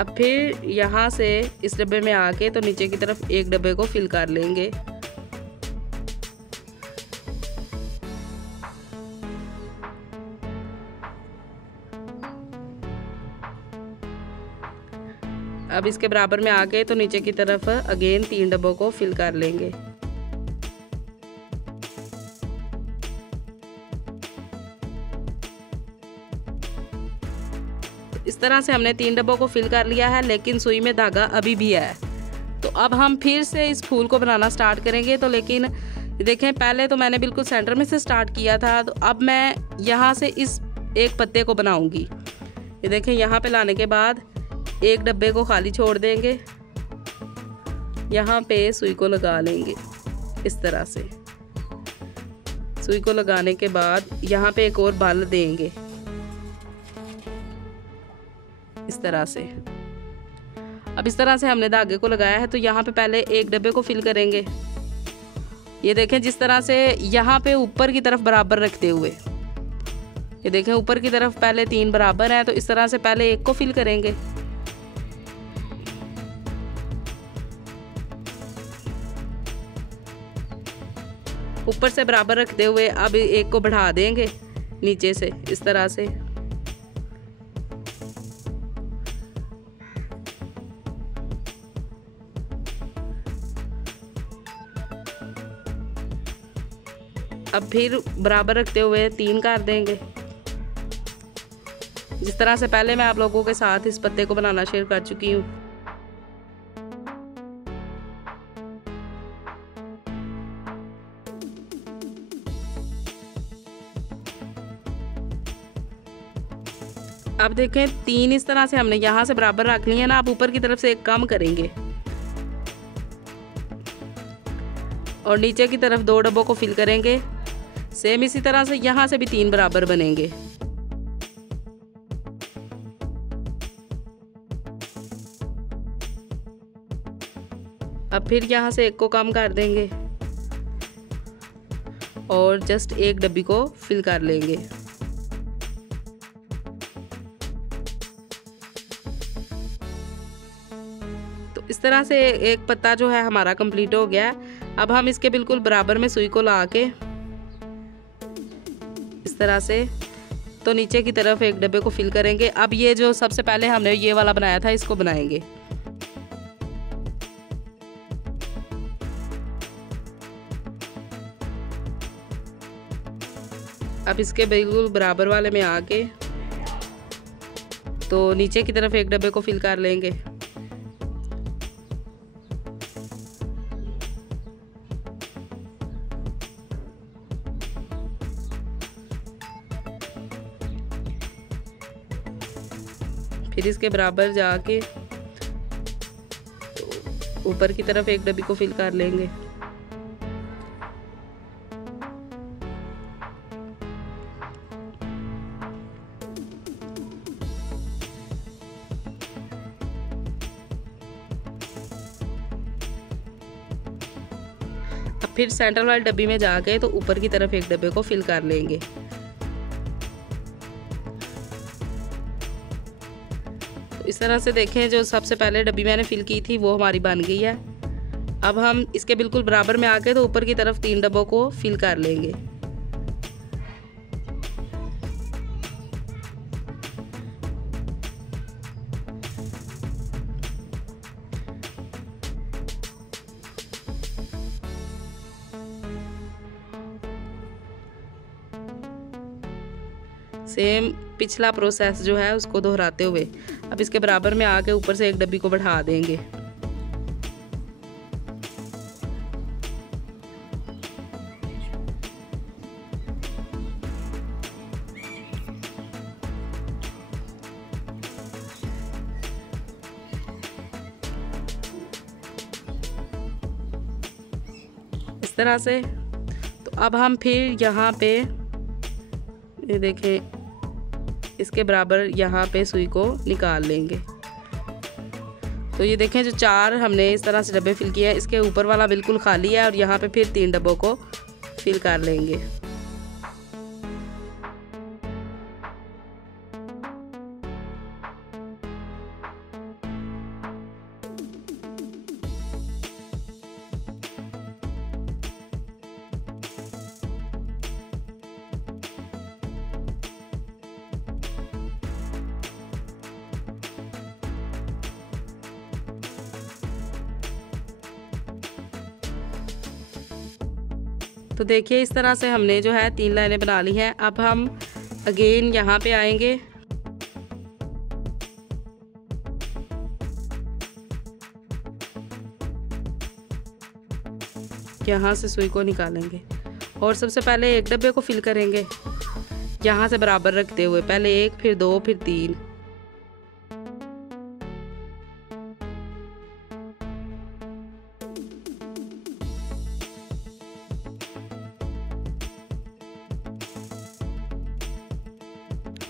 अब फिर यहाँ से इस डब्बे में आके तो नीचे की तरफ एक डब्बे को फिल कर लेंगे। अब इसके बराबर में आके तो नीचे की तरफ अगेन 3 डब्बों को फिल कर लेंगे। इस तरह से हमने 3 डब्बों को फिल कर लिया है, लेकिन सुई में धागा अभी भी है। तो अब हम फिर से इस फूल को बनाना स्टार्ट करेंगे। तो लेकिन देखें पहले तो मैंने बिल्कुल सेंटर में से स्टार्ट किया था, तो अब मैं यहाँ से इस एक पत्ते को बनाऊंगी। ये देखें यहाँ पे लाने के बाद एक डब्बे को खाली छोड़ देंगे, यहाँ पे सुई को लगा लेंगे। इस तरह से सुई को लगाने के बाद यहाँ पे एक और बल देंगे इस तरह से। अब इस तरह से हमने धागे को लगाया है, तो यहाँ पे पहले एक डब्बे को फिल करेंगे। ये देखें जिस तरह से यहाँ पे ऊपर की तरफ बराबर रखते हुए, ये देखें ऊपर की तरफ पहले 3 बराबर हैं, तो इस तरह से पहले एक को फिल करेंगे। ऊपर से बराबर रखते हुए अब एक को बढ़ा देंगे नीचे से इस तरह से। अब फिर बराबर रखते हुए 3 कर देंगे। जिस तरह से पहले मैं आप लोगों के साथ इस पत्ते को बनाना शेयर कर चुकी हूँ। अब देखें 3 इस तरह से हमने यहाँ से बराबर रख लिए है ना। अब ऊपर की तरफ से एक कम करेंगे और नीचे की तरफ 2 डब्बों को फिल करेंगे। सेम इसी तरह से यहाँ से भी 3 बराबर बनेंगे। अब फिर यहाँ से एक को कम कर देंगे और जस्ट एक डब्बी को फिल कर लेंगे। तो इस तरह से एक पत्ता जो है हमारा कंप्लीट हो गया है। अब हम इसके बिल्कुल बराबर में सुई को ला के इस तरह से तो नीचे की तरफ एक डब्बे को फिल करेंगे। अब ये जो सबसे पहले हमने ये वाला बनाया था इसको बनाएंगे। अब इसके बिल्कुल बराबर वाले में आके तो नीचे की तरफ एक डब्बे को फिल कर लेंगे। फिर इसके बराबर जाके ऊपर की तरफ एक डब्बी को फिल कर लेंगे। अब फिर सेंटर वाली डब्बी में जाके तो ऊपर की तरफ एक डब्बे को फिल कर लेंगे। तो इस तरह से देखें जो सबसे पहले डब्बी मैंने फिल की थी वो हमारी बन गई है। अब हम इसके बिल्कुल बराबर में आके तो ऊपर की तरफ 3 डब्बों को फिल कर लेंगे। सेम पिछला प्रोसेस जो है उसको दोहराते हुए अब इसके बराबर में आके ऊपर से एक डब्बी को बढ़ा देंगे। इस तरह से तो अब हम फिर यहाँ पे ये देखें इसके बराबर यहाँ पे सुई को निकाल लेंगे। तो ये देखें जो 4 हमने इस तरह से डब्बे फिल किए हैं, इसके ऊपर वाला बिल्कुल खाली है और यहाँ पे फिर 3 डब्बों को फिल कर लेंगे। तो देखिए इस तरह से हमने जो है 3 लाइनें बना ली हैं। अब हम अगेन यहाँ पे आएंगे, यहाँ से सुई को निकालेंगे और सबसे पहले एक डब्बे को फिल करेंगे यहाँ से बराबर रखते हुए, पहले 1 फिर 2 फिर 3।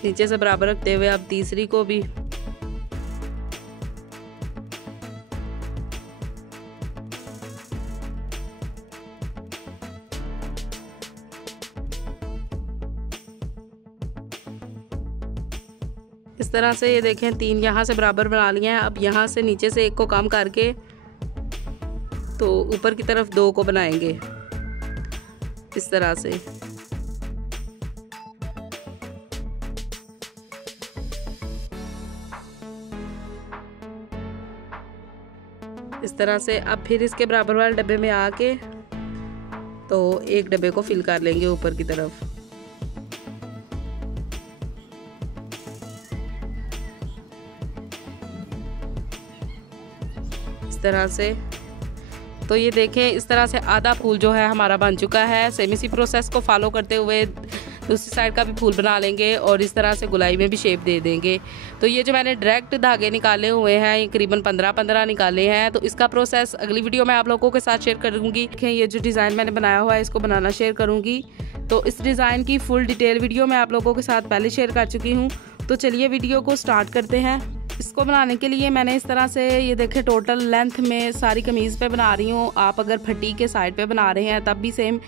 नीचे से बराबर रखते हुए अब तीसरी को भी इस तरह से ये देखें 3 यहाँ से बराबर बना लिए हैं। अब यहाँ से नीचे से 1 को कम करके तो ऊपर की तरफ 2 को बनाएंगे इस तरह से। इस तरह से अब फिर इसके बराबर वाले डब्बे में आके तो एक डब्बे को फिल कर लेंगे ऊपर की तरफ। इस तरह से तो ये देखें इस तरह से आधा फूल जो है हमारा बन चुका है। सेम इसी प्रोसेस को फॉलो करते हुए दूसरी साइड का भी फूल बना लेंगे और इस तरह से गुलाई में भी शेप दे देंगे। तो ये जो मैंने डायरेक्ट धागे निकाले हुए हैं ये करीबन 15-15 निकाले हैं। तो इसका प्रोसेस अगली वीडियो में आप लोगों के साथ शेयर करूँगी। ये जो डिज़ाइन मैंने बनाया हुआ है इसको बनाना शेयर करूँगी। तो इस डिज़ाइन की फुल डिटेल वीडियो मैं आप लोगों के साथ पहले शेयर कर चुकी हूँ। तो चलिए वीडियो को स्टार्ट करते हैं। इसको बनाने के लिए मैंने इस तरह से ये देखें टोटल लेंथ में सारी कमीज़ पे बना रही हूँ। आप अगर फटी के साइड पे बना रहे हैं तब भी सेम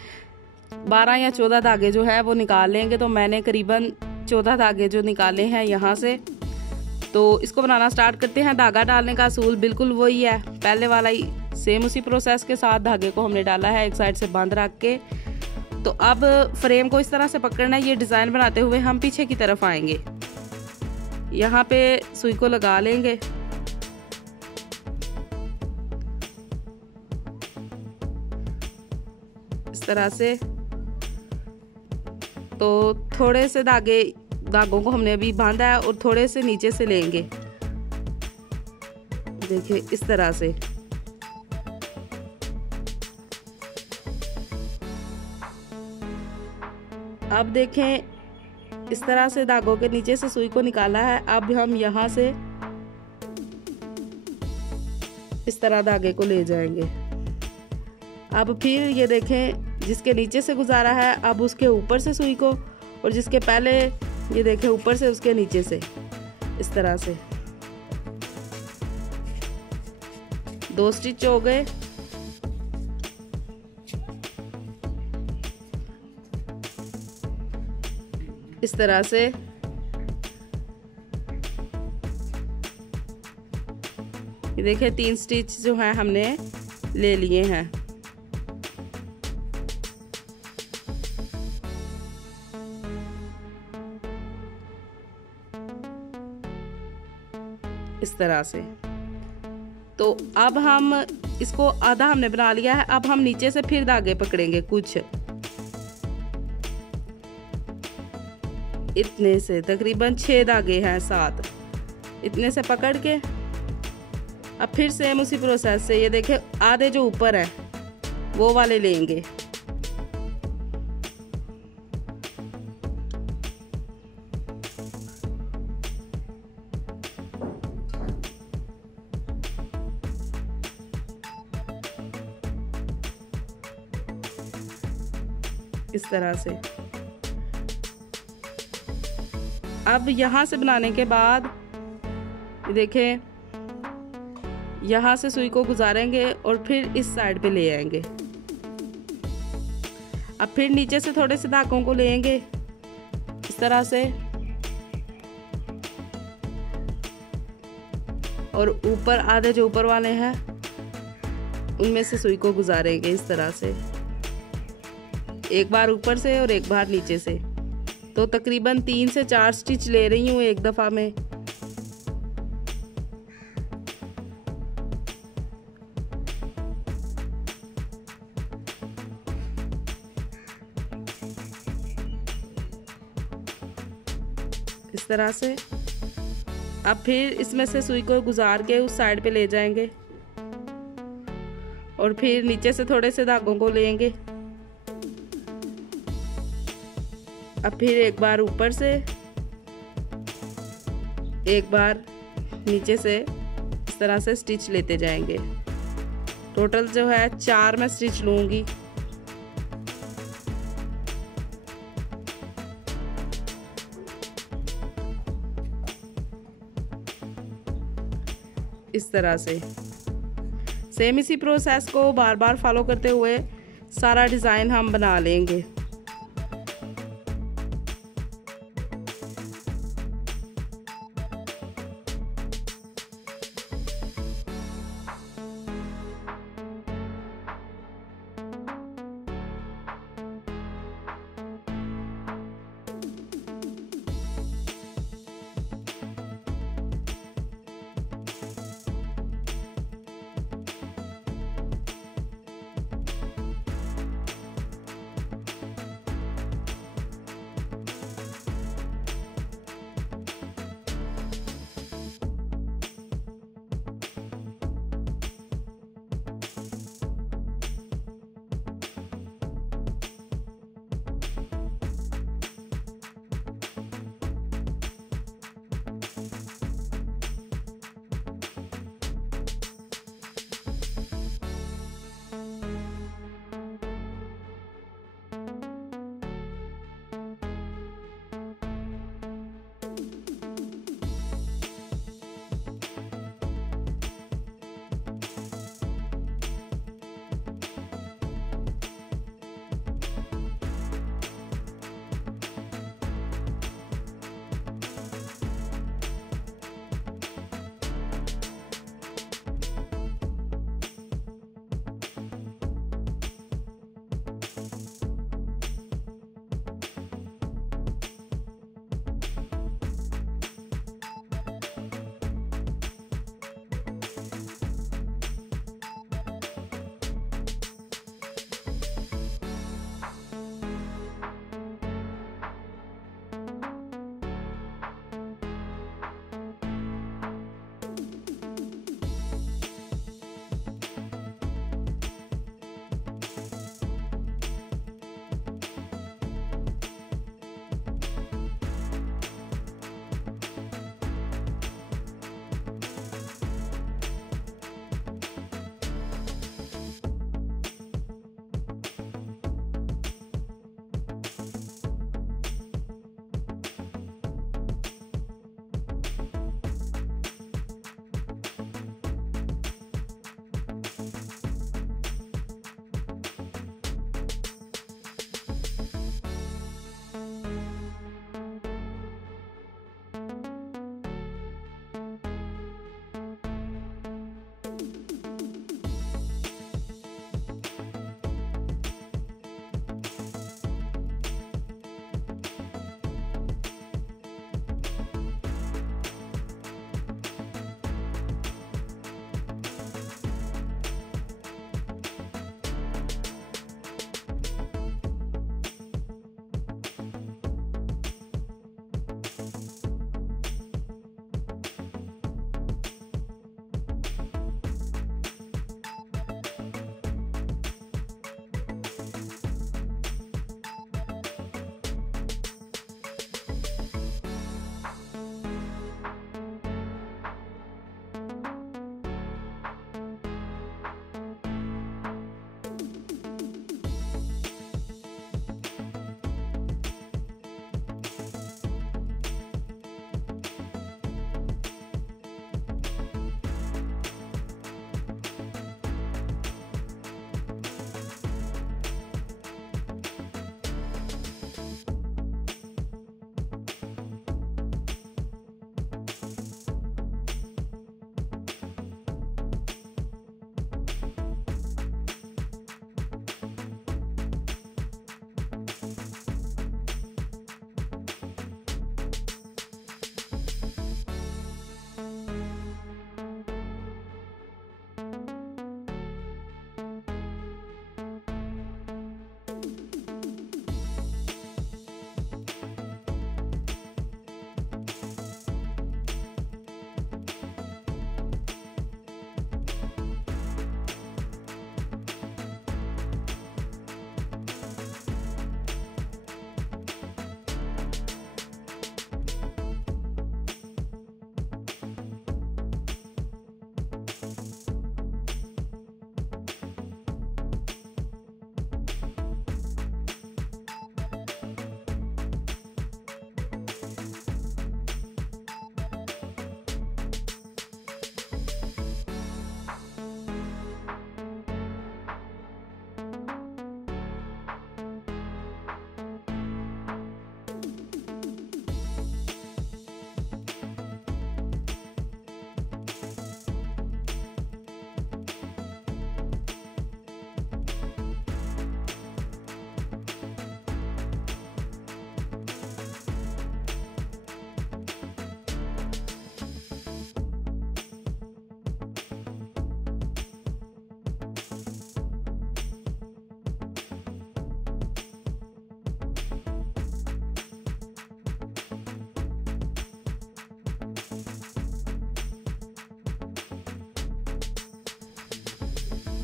12 या 14 धागे जो है वो निकाल लेंगे। तो मैंने करीबन 14 धागे जो निकाले हैं यहाँ से तो इसको बनाना स्टार्ट करते हैं। धागा डालने का असूल बिल्कुल वही है, पहले वाला ही सेम उसी प्रोसेस के साथ धागे को हमने डाला है एक साइड से बंद रख के। तो अब फ्रेम को इस तरह से पकड़ना है। ये डिज़ाइन बनाते हुए हम पीछे की तरफ आएंगे, यहाँ पे सुई को लगा लेंगे। इस तरह से। तो थोड़े से धागों को हमने अभी बांधा है और थोड़े से नीचे से लेंगे, देखिए इस तरह से। अब देखें इस तरह से धागों के नीचे से सुई को निकाला है। अब हम यहाँ से इस तरह धागे को ले जाएंगे। अब फिर ये देखें जिसके नीचे से गुजारा है, अब उसके ऊपर से सुई को, और जिसके पहले ये देखें ऊपर से उसके नीचे से, इस तरह से 2 स्टिच हो गए। इस तरह से ये देखिए 3 स्टिच जो है हमने ले लिए हैं। इस तरह से। तो अब हम इसको आधा हमने बना लिया है। अब हम नीचे से फिर धागे पकड़ेंगे कुछ इतने से, तकरीबन 6 धागे हैं 7, इतने से पकड़ के अब फिर सेम उसी प्रोसेस से ये देखें आधे जो ऊपर है वो वाले लेंगे। इस तरह से। अब यहाँ से बनाने के बाद देखें यहाँ से सुई को गुजारेंगे और फिर इस साइड पे ले आएंगे। अब फिर नीचे से थोड़े से धागों को लेंगे इस तरह से, और ऊपर आधे जो ऊपर वाले हैं उनमें से सुई को गुजारेंगे इस तरह से, एक बार ऊपर से और एक बार नीचे से। तो तकरीबन 3 से 4 स्टिच ले रही हूँ एक दफा में। इस तरह से। अब फिर इसमें से सुई को गुजार के उस साइड पे ले जाएंगे और फिर नीचे से थोड़े से धागों को लेंगे। अब फिर एक बार ऊपर से, एक बार नीचे से इस तरह से स्टिच लेते जाएंगे। टोटल जो है 4 मैं स्टिच लूंगी। इस तरह से सेम इसी प्रोसेस को बार बार फॉलो करते हुए सारा डिज़ाइन हम बना लेंगे।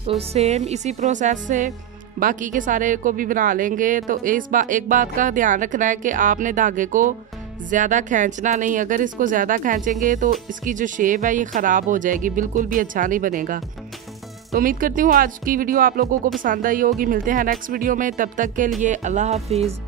तो सेम इसी प्रोसेस से बाकी के सारे को भी बना लेंगे। तो एक बात का ध्यान रखना है कि आपने धागे को ज़्यादा खींचना नहीं। अगर इसको ज़्यादा खींचेंगे तो इसकी जो शेप है ये ख़राब हो जाएगी, बिल्कुल भी अच्छा नहीं बनेगा। तो उम्मीद करती हूँ आज की वीडियो आप लोगों को पसंद आई होगी। मिलते हैं नेक्स्ट वीडियो में, तब तक के लिए अल्लाह हाफिज़।